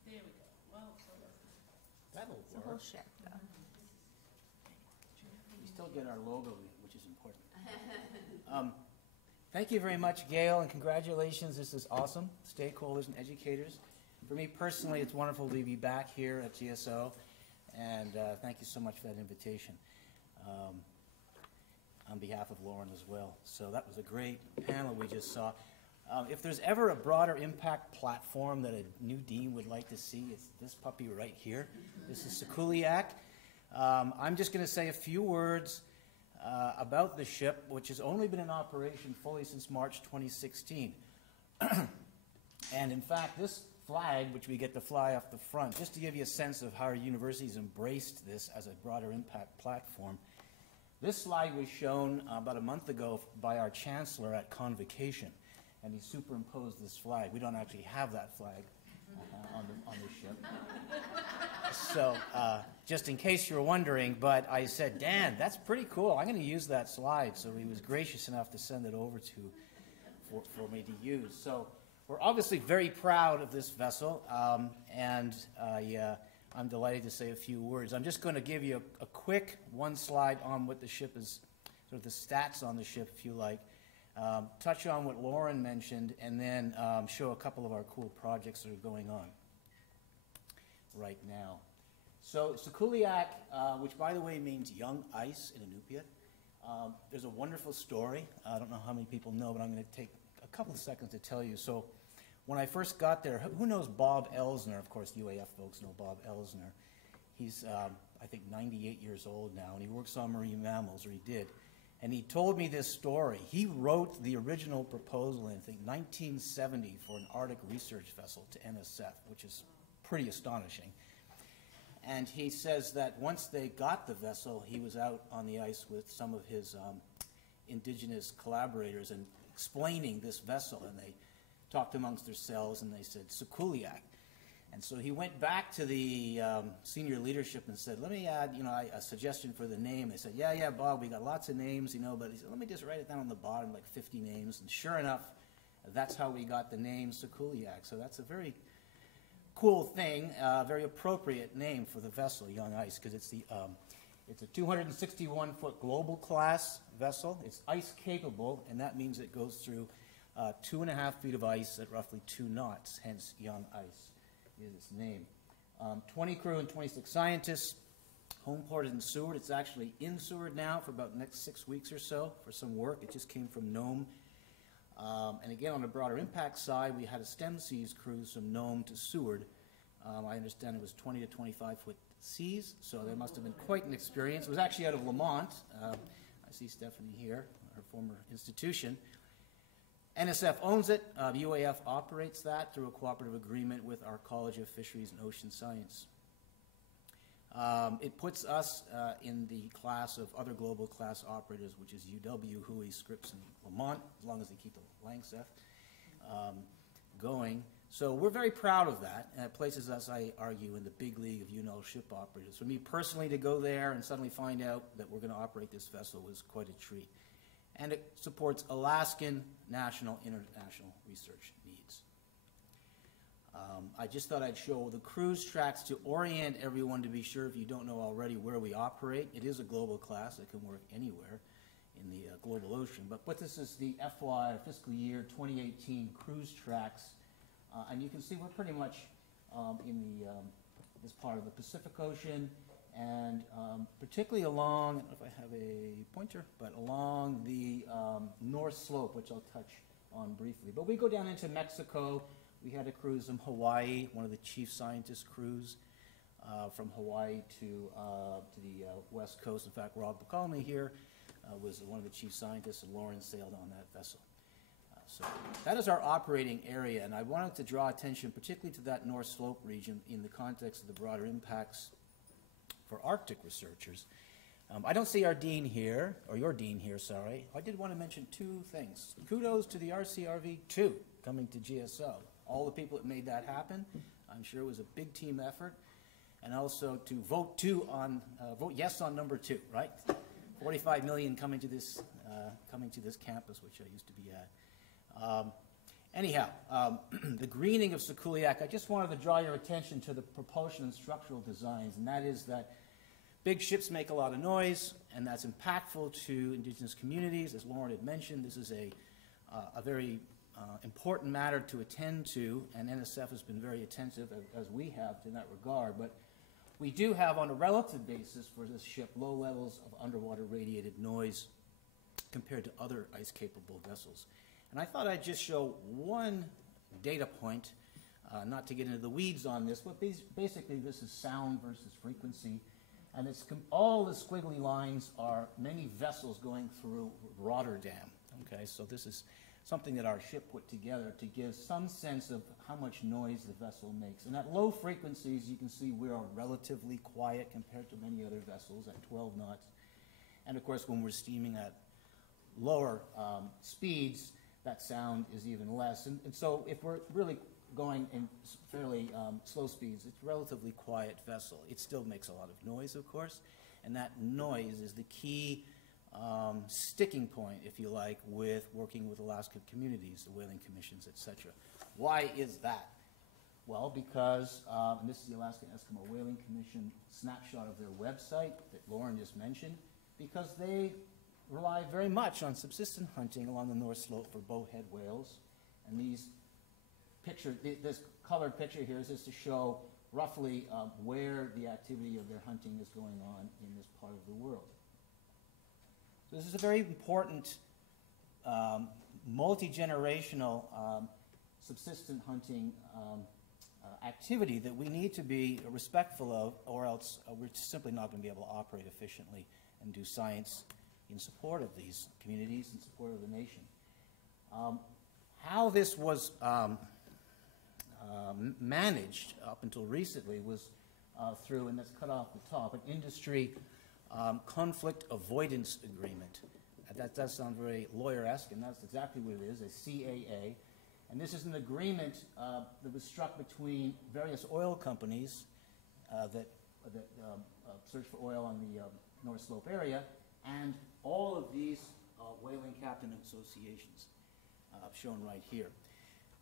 There we go. Well, That'll It's a whole work. ship, though. We still get our logo, which is important. Thank you very much, Gail, and congratulations. This is awesome. Stakeholders and educators. For me personally, it's wonderful to be back here at GSO, and thank you so much for that invitation. On behalf of Lauren as well. So that was a great panel we just saw. If there's ever a broader impact platform that a new dean would like to see, it's this puppy right here. This is Sikuliaq. I'm just going to say a few words about the ship, which has only been in operation fully since March 2016. And in fact, this flag, which we get to fly off the front, just to give you a sense of how our university's embraced this as a broader impact platform. This slide was shown about a month ago by our chancellor at Convocation, and he superimposed this flag. We don't actually have that flag on the ship. So, just in case you were wondering, but I said, Dan, that's pretty cool. I'm going to use that slide. So he was gracious enough to send it over for me to use. So we're obviously very proud of this vessel, and I'm delighted to say a few words. I'm just going to give you a quick one slide on what the ship is, sort of the stats on the ship, if you like. Touch on what Lauren mentioned, and then show a couple of our cool projects that are going on right now. So Sikuliaq, which by the way means young ice in Inupiat, there's a wonderful story. I don't know how many people know, but I'm going to take a couple of seconds to tell you. So when I first got there, who knows Bob Elsner? Of course, UAF folks know Bob Elsner. He's, I think, 98 years old now, and he works on marine mammals, or he did. And he told me this story. He wrote the original proposal in, I think, 1970 for an Arctic research vessel to NSF, which is pretty astonishing. And he says that once they got the vessel, he was out on the ice with some of his indigenous collaborators and explaining this vessel. And they talked amongst themselves, and they said, Sikuliaq. And so he went back to the senior leadership and said, let me add, a suggestion for the name. They said, yeah, Bob, we got lots of names, but he said, let me just write it down on the bottom, like 50 names. And sure enough, that's how we got the name Sikuliaq. So that's a very cool thing, very appropriate name for the vessel, Young Ice, because it's a 261-foot global class vessel. It's ice capable, and that means it goes through 2.5 feet of ice at roughly 2 knots, hence Young Ice is its name. 20 crew and 26 scientists, home ported in Seward. It's actually in Seward now for about the next 6 weeks or so for some work. It just came from Nome. And again, on the broader impact side, we had a STEM seas cruise from Nome to Seward. I understand it was 20 to 25-foot seas, so there must have been quite an experience. It was actually out of Lamont. I see Stephanie here, her former institution. NSF owns it. UAF operates that through a cooperative agreement with our College of Fisheries and Ocean Science. It puts us in the class of other global class operators, which is UW, Hui, Scripps, and Lamont, as long as they keep the Langseth going. So we're very proud of that, and it places us, I argue, in the big league of UNO ship operators. For me personally to go there and suddenly find out that we're going to operate this vessel was quite a treat. And it supports Alaskan national, international research needs. I just thought I'd show the cruise tracks to orient everyone to be sure, if you don't know already, where we operate. It is a global class. It can work anywhere in the global ocean. But this is the FY, fiscal year 2018 cruise tracks. And you can see we're pretty much in this part of the Pacific Ocean, and particularly along, I don't know if I have a pointer, but along the north slope, which I'll touch on briefly. But we go down into Mexico. We had a cruise from Hawaii, one of the chief scientists cruise from Hawaii to the west coast. In fact, Rob Bacalme here was one of the chief scientists, and Lauren sailed on that vessel. So that is our operating area, and I wanted to draw attention particularly to that North Slope region in the context of the broader impacts for Arctic researchers. I don't see our dean here, or your dean here, sorry. I did want to mention 2 things. Kudos to the RCRV2 coming to GSO. All the people that made that happen. I'm sure it was a big team effort. And also to vote yes on number 2, right? 45 million coming to this campus, which I used to be at. Anyhow, the greening of Sikuliaq, I just wanted to draw your attention to the propulsion and structural designs, and that is that big ships make a lot of noise, and that's impactful to indigenous communities. As Lauren had mentioned, this is a very important matter to attend to, and NSF has been very attentive, as we have, in that regard. But we do have, on a relative basis for this ship, low levels of underwater radiated noise compared to other ice-capable vessels. And I thought I'd just show one data point, not to get into the weeds on this, but basically this is sound versus frequency. And all the squiggly lines are many vessels going through Rotterdam. Okay, so this is something that our ship put together to give some sense of how much noise the vessel makes. And at low frequencies, you can see we are relatively quiet compared to many other vessels at 12 knots. And of course, when we're steaming at lower speeds, that sound is even less. And so if we're really going in fairly slow speeds, it's a relatively quiet vessel. It still makes a lot of noise, of course, and that noise is the key sticking point, if you like, with working with Alaska communities, the whaling commissions, etc. Why is that? Well, because, and this is the Alaska Eskimo Whaling Commission snapshot of their website that Lauren just mentioned, because they rely very much on subsistence hunting along the North Slope for bowhead whales. And this colored picture here is just to show roughly where the activity of their hunting is going on in this part of the world. So this is a very important multi-generational subsistence hunting activity that we need to be respectful of, or else we're simply not going to be able to operate efficiently and do science in support of these communities, in support of the nation. How this was managed up until recently was through, and that's cut off the top, an industry conflict avoidance agreement. That does sound very lawyer-esque, and that's exactly what it is, a CAA. And this is an agreement that was struck between various oil companies that search for oil on the North Slope area, and all of these whaling captain associations shown right here.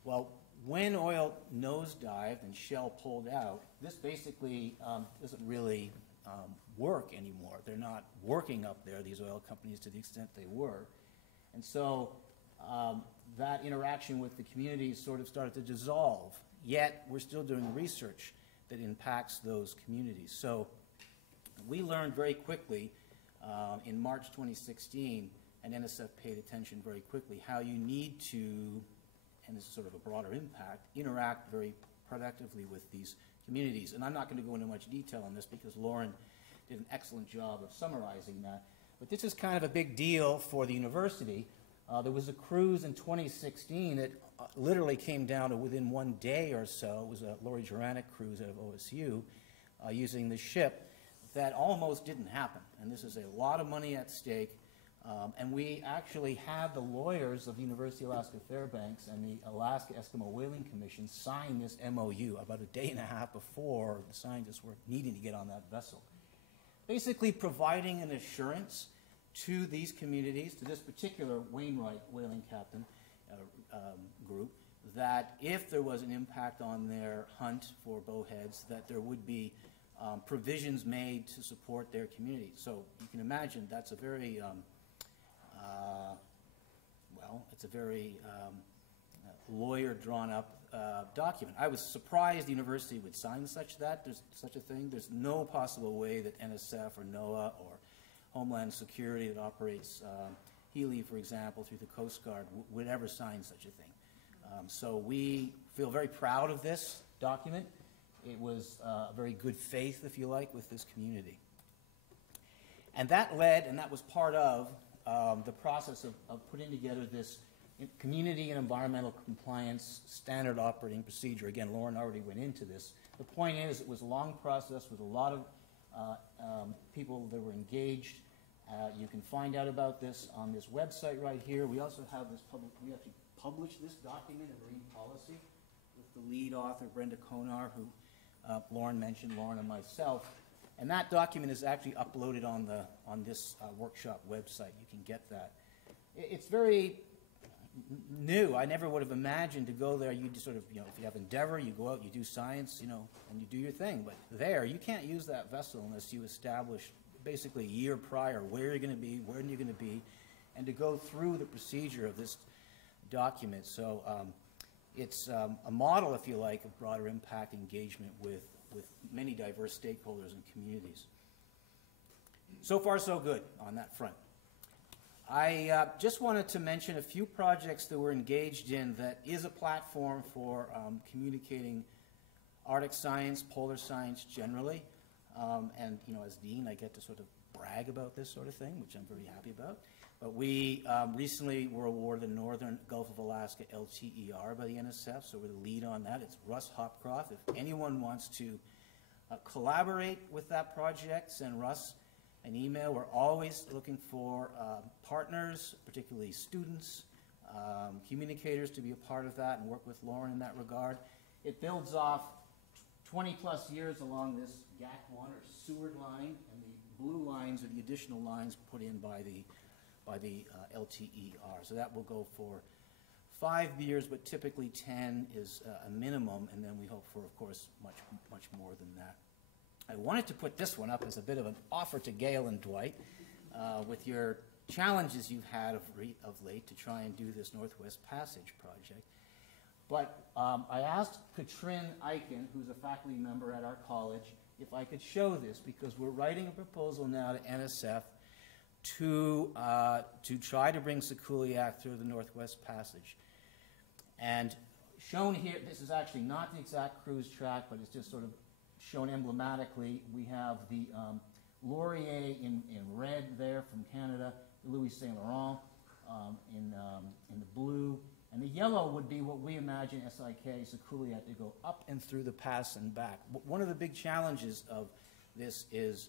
Well, when oil nosedived and Shell pulled out, this basically doesn't really work anymore. They're not working up there, these oil companies, to the extent they were. And so that interaction with the communities sort of started to dissolve, yet we're still doing research that impacts those communities. So we learned very quickly in March 2016, and NSF paid attention very quickly, how you need to, and this is sort of a broader impact, interact very productively with these communities. And I'm not going to go into much detail on this because Lauren did an excellent job of summarizing that. But this is kind of a big deal for the university. There was a cruise in 2016 that literally came down to within 1 day or so. It was a Lori Juranic cruise out of OSU using the ship that almost didn't happen. And this is a lot of money at stake. And we actually had the lawyers of the University of Alaska Fairbanks and the Alaska Eskimo Whaling Commission sign this MOU about a day and a half before the scientists were needing to get on that vessel. Basically providing an assurance to these communities, to this particular Wainwright whaling captain group, that if there was an impact on their hunt for bowheads, that there would be provisions made to support their community. So you can imagine that's a very, it's a very lawyer drawn up document. I was surprised the university would sign such a thing. There's no possible way that NSF or NOAA or Homeland Security that operates Healy, for example, through the Coast Guard would ever sign such a thing. So we feel very proud of this document. It was a very good faith, if you like, with this community. And that led, and that was part of the process of putting together this community and environmental compliance standard operating procedure. Again, Lauren already went into this. The point is, it was a long process with a lot of people that were engaged. You can find out about this on this website right here. We also have this we actually published this document in Marine Policy with the lead author, Brenda Konar, who Lauren mentioned, Lauren and myself. And that document is actually uploaded on this workshop website. You can get that. It's very new. I never would have imagined to go there. You just sort of, if you have Endeavor, you go out, you do science, and you do your thing. But there, you can't use that vessel unless you establish basically a year prior where you're going to be, when you're going to be, and to go through the procedure of this document. So it's a model, if you like, of broader impact engagement with many diverse stakeholders and communities. So far, so good on that front. I just wanted to mention a few projects that we're engaged in that is a platform for communicating Arctic science, polar science generally. And, as Dean, I get to sort of brag about this sort of thing, which I'm very happy about. But we recently were awarded the Northern Gulf of Alaska LTER by the NSF, so we're the lead on that. It's Russ Hopcroft. If anyone wants to collaborate with that project, send Russ an email. We're always looking for partners, particularly students, communicators to be a part of that and work with Lauren in that regard. It builds off 20-plus years along this GAC1 or Seward line, and the blue lines are the additional lines put in by the LTER. So that will go for 5 years, but typically 10 is a minimum, and then we hope for, of course, much more than that. I wanted to put this one up as a bit of an offer to Gail and Dwight with your challenges you've had of late to try and do this Northwest Passage project. But I asked Katrin Eichen, who's a faculty member at our college, if I could show this, because we're writing a proposal now to NSF to try to bring Sikuliaq through the Northwest Passage. And shown here, this is actually not the exact cruise track, but it's just sort of shown emblematically. We have the Laurier in red there from Canada, Louis Saint Laurent in the blue, and the yellow would be what we imagine SIK, Sikuliaq, to go up and through the pass and back. One of the big challenges of this is,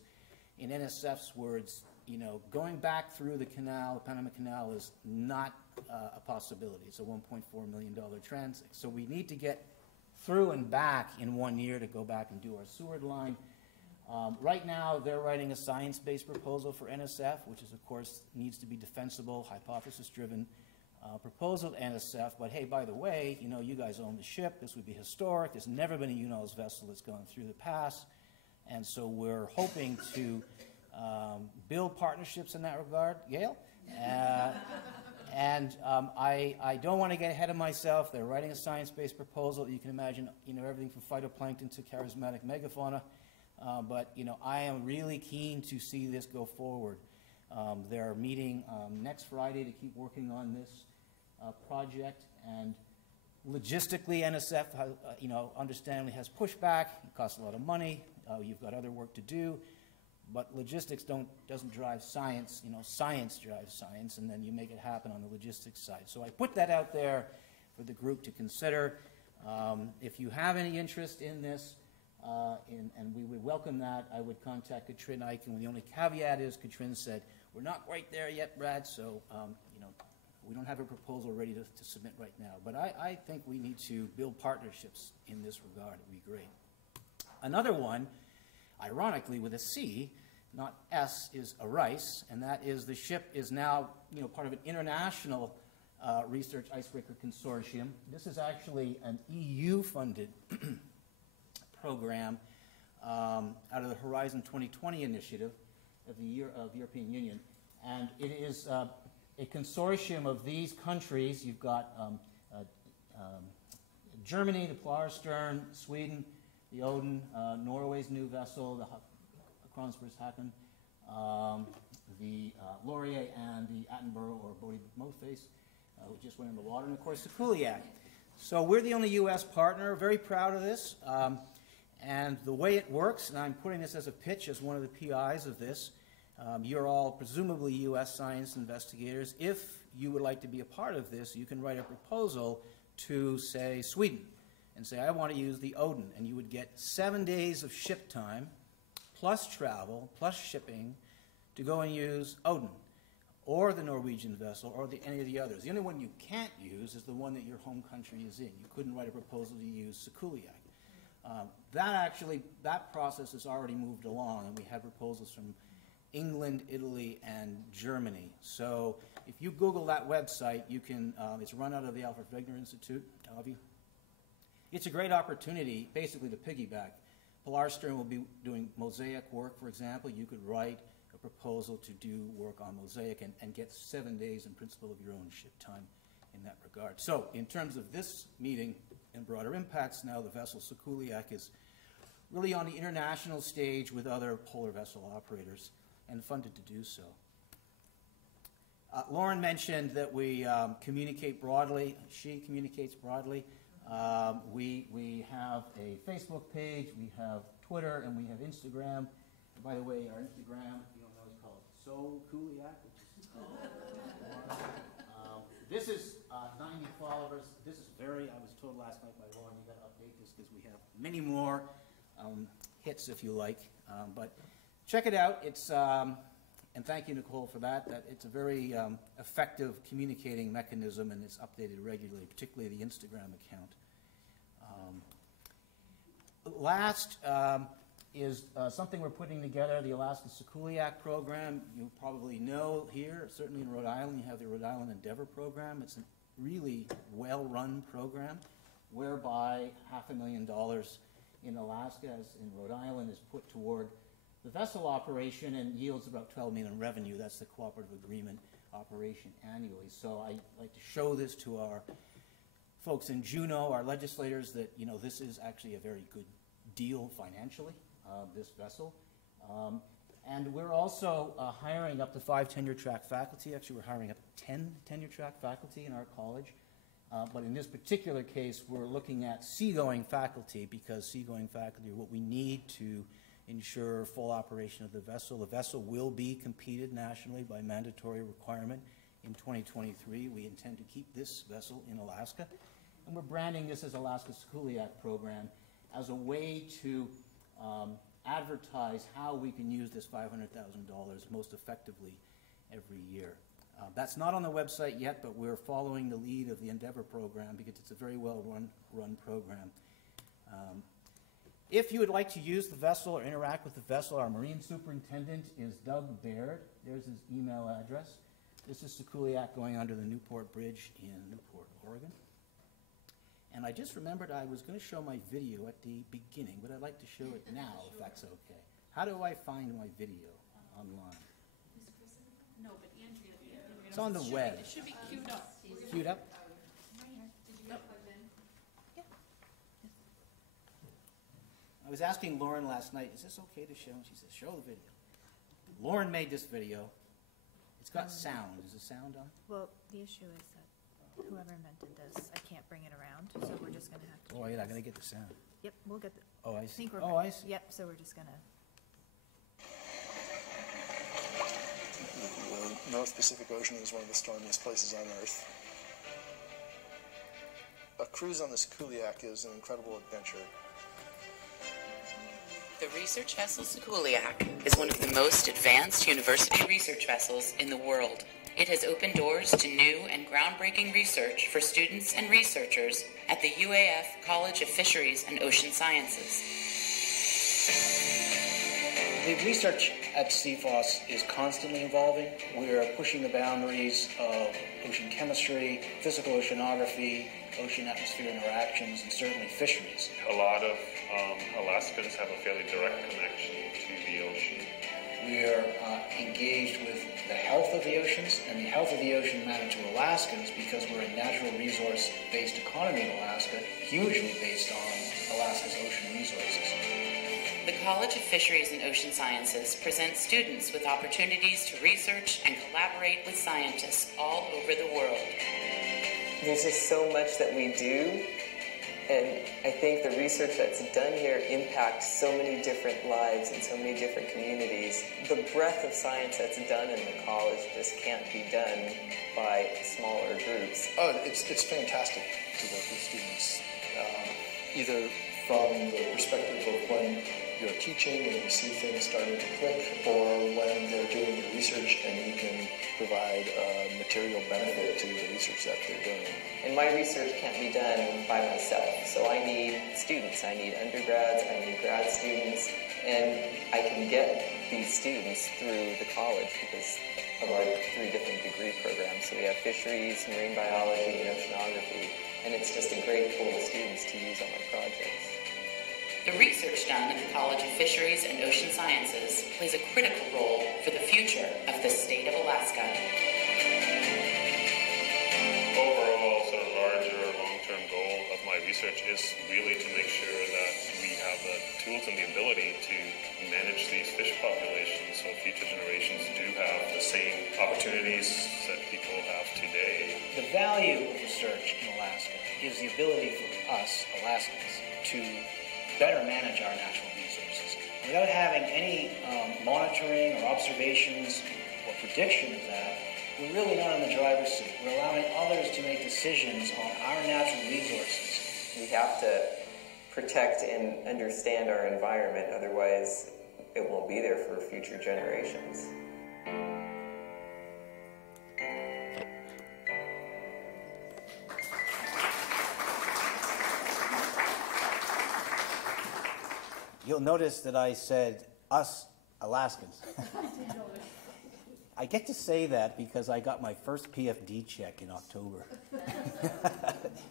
in NSF's words, going back through the canal, the Panama Canal, is not a possibility. It's a $1.4 million transit. So we need to get through and back in 1 year to go back and do our Seward line. Right now, they're writing a science-based proposal for NSF, which is, of course, needs to be defensible, hypothesis-driven, proposal to NSF, but hey, by the way, you know, you guys own the ship, this would be historic, there's never been a UNOS vessel that's gone through the pass, and so we're hoping to build partnerships in that regard, Gail. And I don't want to get ahead of myself. They're writing a science-based proposal. You can imagine, you know, everything from phytoplankton to charismatic megafauna. But, you know, I am really keen to see this go forward. They're meeting next Friday to keep working on this project. And logistically, NSF, you know, understandably has pushback. It costs a lot of money. You've got other work to do. But logistics doesn't drive science. You know, science drives science, and then you make it happen on the logistics side. So I put that out there for the group to consider. If you have any interest in this, and we would welcome that, I would contact Katrin Eichen. The only caveat is Katrin said, we're not quite there yet, Brad, so you know, we don't have a proposal ready to submit right now. But I think we need to build partnerships in this regard. It would be great. Another one, ironically with a C, not S, is ARICE, and that is the ship is now, you know, part of an international research Icebreaker Consortium. This is actually an EU-funded program out of the Horizon 2020 initiative of the European Union, and it is a consortium of these countries. You've got Germany, the Polarstern, Sweden, the Odin, Norway's new vessel, the Kronsbergshaken, the Laurier, and the Attenborough or Bodie Moface, who just went in the water, and of course Sikuliaq. So we're the only U.S. partner, very proud of this. And the way it works, and I'm putting this as a pitch as one of the PIs of this, you're all presumably U.S. science investigators. If you would like to be a part of this, you can write a proposal to, say, Sweden, and say, I want to use the Odin, and you would get 7 days of ship time, plus travel, plus shipping, to go and use Odin, or the Norwegian vessel, or any of the others. The only one you can't use is the one that your home country is in. You couldn't write a proposal to use Sikuliaq. That process has already moved along, and we have proposals from England, Italy, and Germany. So if you Google that website, you can, it's run out of the Alfred Wegener Institute, Avi. It's a great opportunity, basically, to piggyback. Polarstern will be doing mosaic work, for example. You could write a proposal to do work on mosaic and get 7 days in principle of your own ship time in that regard. So in terms of this meeting and broader impacts, now the vessel Sikuliaq is really on the international stage with other polar vessel operators and funded to do so. Lauren mentioned that we communicate broadly. She communicates broadly. We have a Facebook page, we have Twitter, and we have Instagram. And by the way, our Instagram, if you don't know, is called Sikuliaq, which is this is 90 followers. This is I was told last night by Lauren, you got to update this because we have many more hits, if you like. But check it out. It's and thank you, Nicole, for that. It's a very effective communicating mechanism, and it's updated regularly, particularly the Instagram account. Last is something we're putting together, the Alaska Sikuliaq program. You probably know here, certainly in Rhode Island, you have the Rhode Island Endeavor program. It's a really well-run program whereby $500,000 in Alaska, as in Rhode Island, is put toward the vessel operation and yields about $12 million in revenue. That's the cooperative agreement operation annually. So I like to show this to our folks in Juneau, our legislators, that this is actually a very good deal financially, this vessel. And we're also hiring up to 5 tenure-track faculty. Actually, we're hiring up to 10 tenure-track faculty in our college. But in this particular case, we're looking at seagoing faculty, because seagoing faculty are what we need to ensure full operation of the vessel. The vessel will be competed nationally by mandatory requirement in 2023. We intend to keep this vessel in Alaska. And we're branding this as Alaska Sikuliaq program as a way to advertise how we can use this $500,000 most effectively every year. That's not on the website yet, but we're following the lead of the Endeavor program because it's a very well-run program. If you would like to use the vessel or interact with the vessel, our marine superintendent is Doug Baird. There's his email address. This is Sikuliaq going under the Newport Bridge in Newport, Oregon. And I just remembered I was going to show my video at the beginning, but I'd like to show it now, if that's okay. How do I find my video online? No, but Andrea. It's on the web. It should be queued up. Queued up? I was asking Lauren last night, is this okay to show? And she says, show the video. Lauren made this video. It's got sound. Is the sound on? Well, the issue is that whoever invented this, I can't bring it around, so we're just gonna have to. Oh, yeah, I gotta get the sound. Yep, we'll get the. Oh, I see. think we're Oh, I see. Yep, so we're just gonna. The North Pacific Ocean is one of the stormiest places on Earth. A cruise on the Sikuliaq is an incredible adventure. The research vessel Sikuliaq is one of the most advanced university research vessels in the world. It has opened doors to new and groundbreaking research for students and researchers at the UAF College of Fisheries and Ocean Sciences. The research at CFOS is constantly evolving. We are pushing the boundaries of ocean chemistry, physical oceanography, ocean-atmosphere interactions, and certainly fisheries. A lot of Alaskans have a fairly direct connection to the ocean. We are engaged with the health of the oceans, and the health of the ocean matter to Alaskans because we're a natural resource-based economy in Alaska, hugely based on Alaska's ocean resources. The College of Fisheries and Ocean Sciences presents students with opportunities to research and collaborate with scientists all over the world. There's just so much that we do, and I think the research that's done here impacts so many different lives and so many different communities. The breadth of science that's done in the college just can't be done by smaller groups. Oh, it's fantastic to work with students, either from the perspective of when you're teaching and you see things starting to click, or when they're doing the research and you can provide material benefit to the research that they're doing. And my research can't be done by myself, so I need students, I need undergrads, I need grad students, and I can get these students through the college because of our 3 different degree programs. So we have fisheries, marine biology, and oceanography, and it's just a great pool of students to use on my projects. The research done at the College of Fisheries and Ocean Sciences plays a critical role for the future of the state of Alaska. Overall, sort of larger long-term goal of my research is really to make sure that we have the tools and the ability to manage these fish populations so future generations do have the same opportunities that people have today. The value of research in Alaska is the ability for us, Alaskans, to better manage our natural resources. Without having any monitoring or observations or prediction of that, we're really not in the driver's seat. We're allowing others to make decisions on our natural resources. We have to protect and understand our environment, otherwise it won't be there for future generations. You'll notice that I said us Alaskans. I get to say that because I got my first PFD check in October.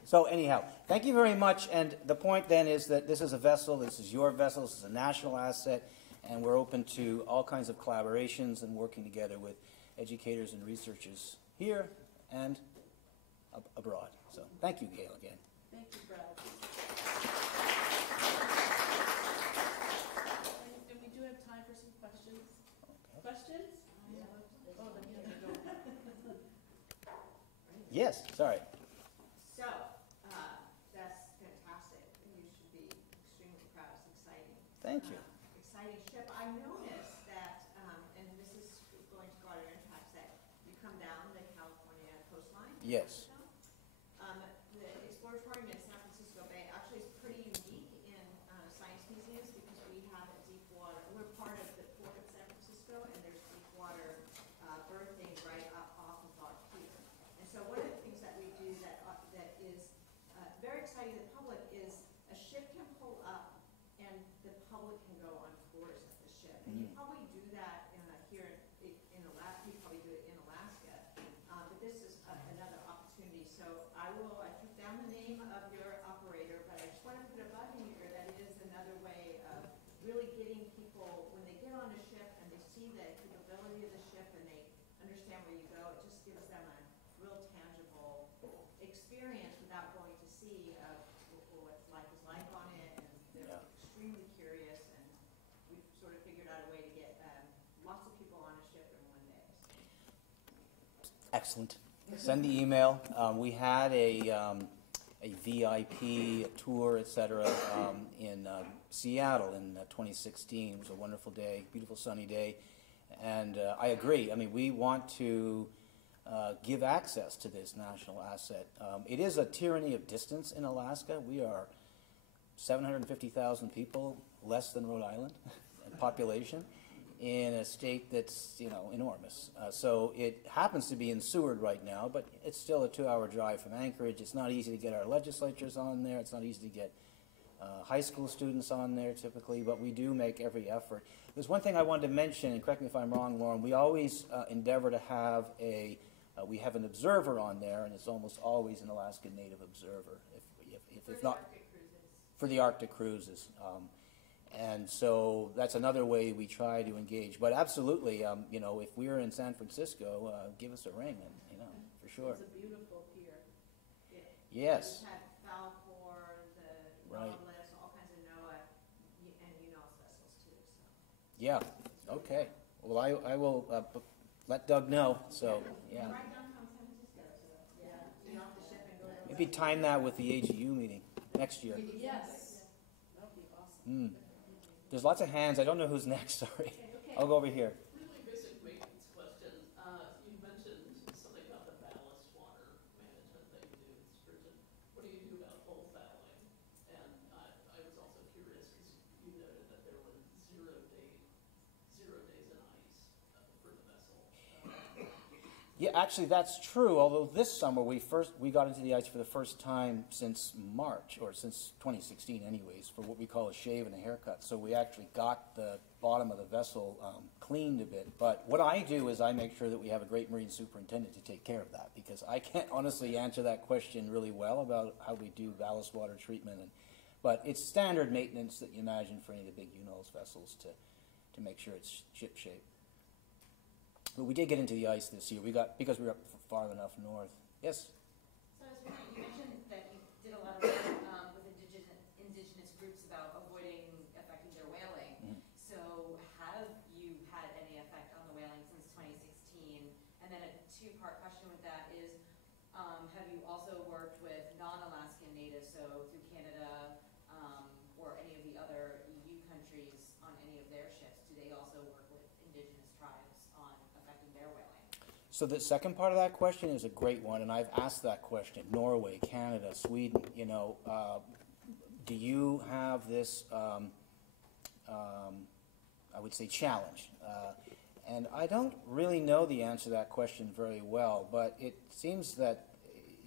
So anyhow, thank you very much. And the point then is that this is a vessel, this is your vessel, this is a national asset, and we're open to all kinds of collaborations and working together with educators and researchers here and abroad. So thank you, Gail, again. Thank you, Brad. And we do have time for some questions. Okay. Questions? Oh, then you have to go. Yes, sorry. So, that's fantastic, and you should be extremely proud. It's exciting. Thank you. Exciting ship. I noticed that, and this is going to go out of your impacts, that you come down the California coastline. Yes. The Exploratorium in San Francisco Bay actually is pretty unique in science museums because we have a deep water. We're part of the port of San Francisco, and there's deep water berthing right up off of our pier. And so one of the things that we do that is very exciting to the public is a ship can pull up and the public can go on tours of the ship. And you probably do that here in Alaska. You probably do it in Alaska. where you go, it just gives them a real tangible experience without going to sea of what life is like on it, and they're extremely curious, and we've sort of figured out a way to get lots of people on a ship in one day. Excellent. Send the email. We had a VIP tour, etc., in Seattle in 2016. It was a wonderful day, beautiful sunny day, and I agree. I mean, we want to give access to this national asset. It is a tyranny of distance in Alaska. We are 750,000 people, less than Rhode Island in population, in a state that's, you know, enormous. So it happens to be in Seward right now, but it's still a 2-hour drive from Anchorage. It's not easy to get our legislatures on there. It's not easy to get high school students on there typically, but we do make every effort. There's one thing I wanted to mention, and correct me if I'm wrong, Lauren, we always endeavor to have we have an observer on there, and it's almost always an Alaska Native observer, if not for the Arctic cruises. And so that's another way we try to engage. But absolutely, you know, if we're in San Francisco, give us a ring, and, you know, for sure. It's a beautiful pier. Yes. We've had Falcor, the Nautilus, all kinds of NOAA and UNOS vessels too. So. Yeah. Okay. Well, I will let Doug know. So yeah. Right downtown San Francisco. So yeah, get off the ship and go. Maybe time that with the AGU meeting next year. Yes. That would be awesome. There's lots of hands. I don't know who's next. Sorry. Okay. I'll go over here. Really basic maintenance question. You mentioned something about the ballast water management that you do in Sturgeon. What do you do about hull fouling? And I was also curious because you noted that there was 0 days in ice for the vessel. Yeah, actually, that's true. Although this summer we got into the ice for the first time since March, or since 2016, anyways, for what we call a shave and a haircut. So we actually got the bottom of the vessel cleaned a bit. But what I do is I make sure that we have a great marine superintendent to take care of that, because I can't honestly answer that question really well about how we do ballast water treatment. But it's standard maintenance that you imagine for any of the big UNOS vessels to make sure it's ship shape. But we did get into the ice this year. Because we were up far enough north. Yes? So I was wondering, you mentioned that you did a lot of work with indigenous groups about affecting their whaling. Mm-hmm. So have you had any effect on the whaling since 2016? And then a two-part question with that is, have you also worked with non-Alaskan natives, so through Canada or any of the other EU countries on any of their ships? Do they also work with indigenous tribes on affecting their whaling? So the second part of that question is a great one, and I've asked that question. Norway, Canada, Sweden, you know, do you have this, I would say, challenge? And I don't really know the answer to that question very well, but it seems that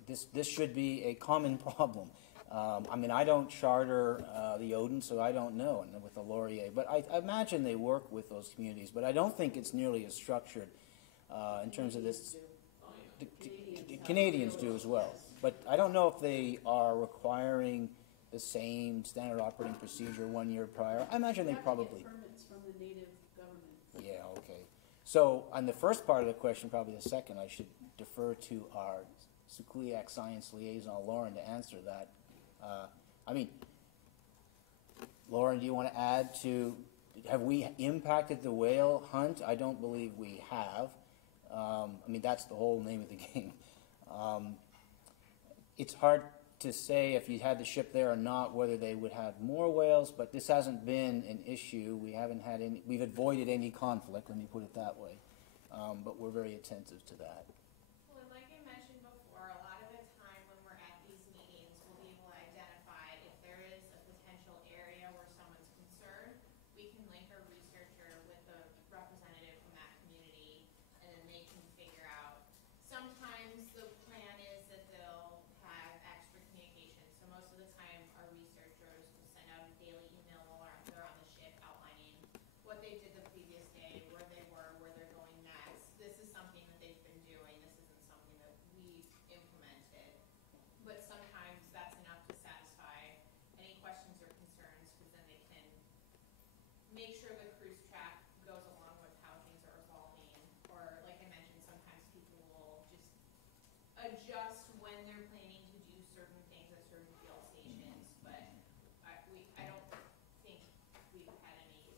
this should be a common problem. I mean, I don't charter the Odin, so I don't know, and with the Laurier, but I imagine they work with those communities, but I don't think it's nearly as structured in terms of this. The Canadians do as well, but I don't know if they are requiring the same standard operating procedure 1 year prior. I imagine they probably. Permits from the native government. Yeah, okay. So on the first part of the question, probably the second, I should defer to our Sikuliaq Science Liaison, Lauren, to answer that. I mean, Lauren, do you want to add to, have we impacted the whale hunt? I don't believe we have. I mean, that's the whole name of the game. It's hard to say if you had the ship there or not, whether they would have more whales, but this hasn't been an issue. We haven't had any, we've avoided any conflict, let me put it that way. But we're very attentive to that. Well, and like I mentioned before, a lot of the time when we're at these meetings, we'll be able to identify if there is a potential area where someone's concerned. We can link a researcher with a representative from that community, and then they can figure out. Sometimes the plan is that they'll have extra communication. So most of the time, our researchers will send out a daily email while they're on the ship outlining what they did the previous day, where they were, where they're going next. This is something that they've been doing adjust when they're planning to do certain things at certain fuel stations, but I don't think we've had any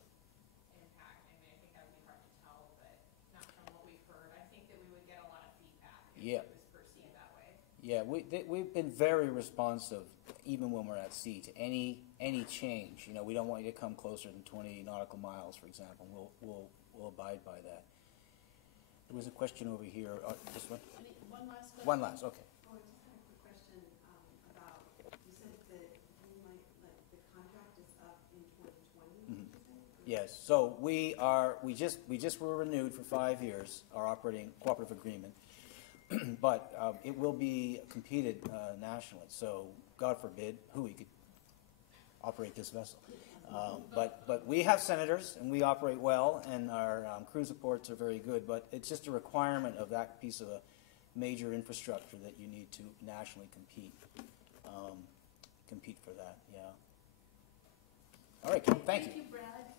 impact. I mean, I think that would be hard to tell, but not from what we've heard. I think that we would get a lot of feedback if Yeah. it was perceived that way. Yeah, we've been very responsive, even when we're at sea, to any change. You know, we don't want you to come closer than 20 nautical miles, for example. We'll abide by that. There was a question over here. This one? One last question. One last, okay. Oh, I just had a quick question about, you said that you might, like, the contract is up in 2020, Mhm. did you say? Yes, so we just were renewed for 5 years, our operating cooperative agreement. But it will be competed nationally, so God forbid who could operate this vessel. But we have senators, and we operate well, and our crew supports are very good, but it's just a requirement of that piece of a major infrastructure that you need to nationally compete for that, yeah. All right, Kim, thank you. Thank you, Brad.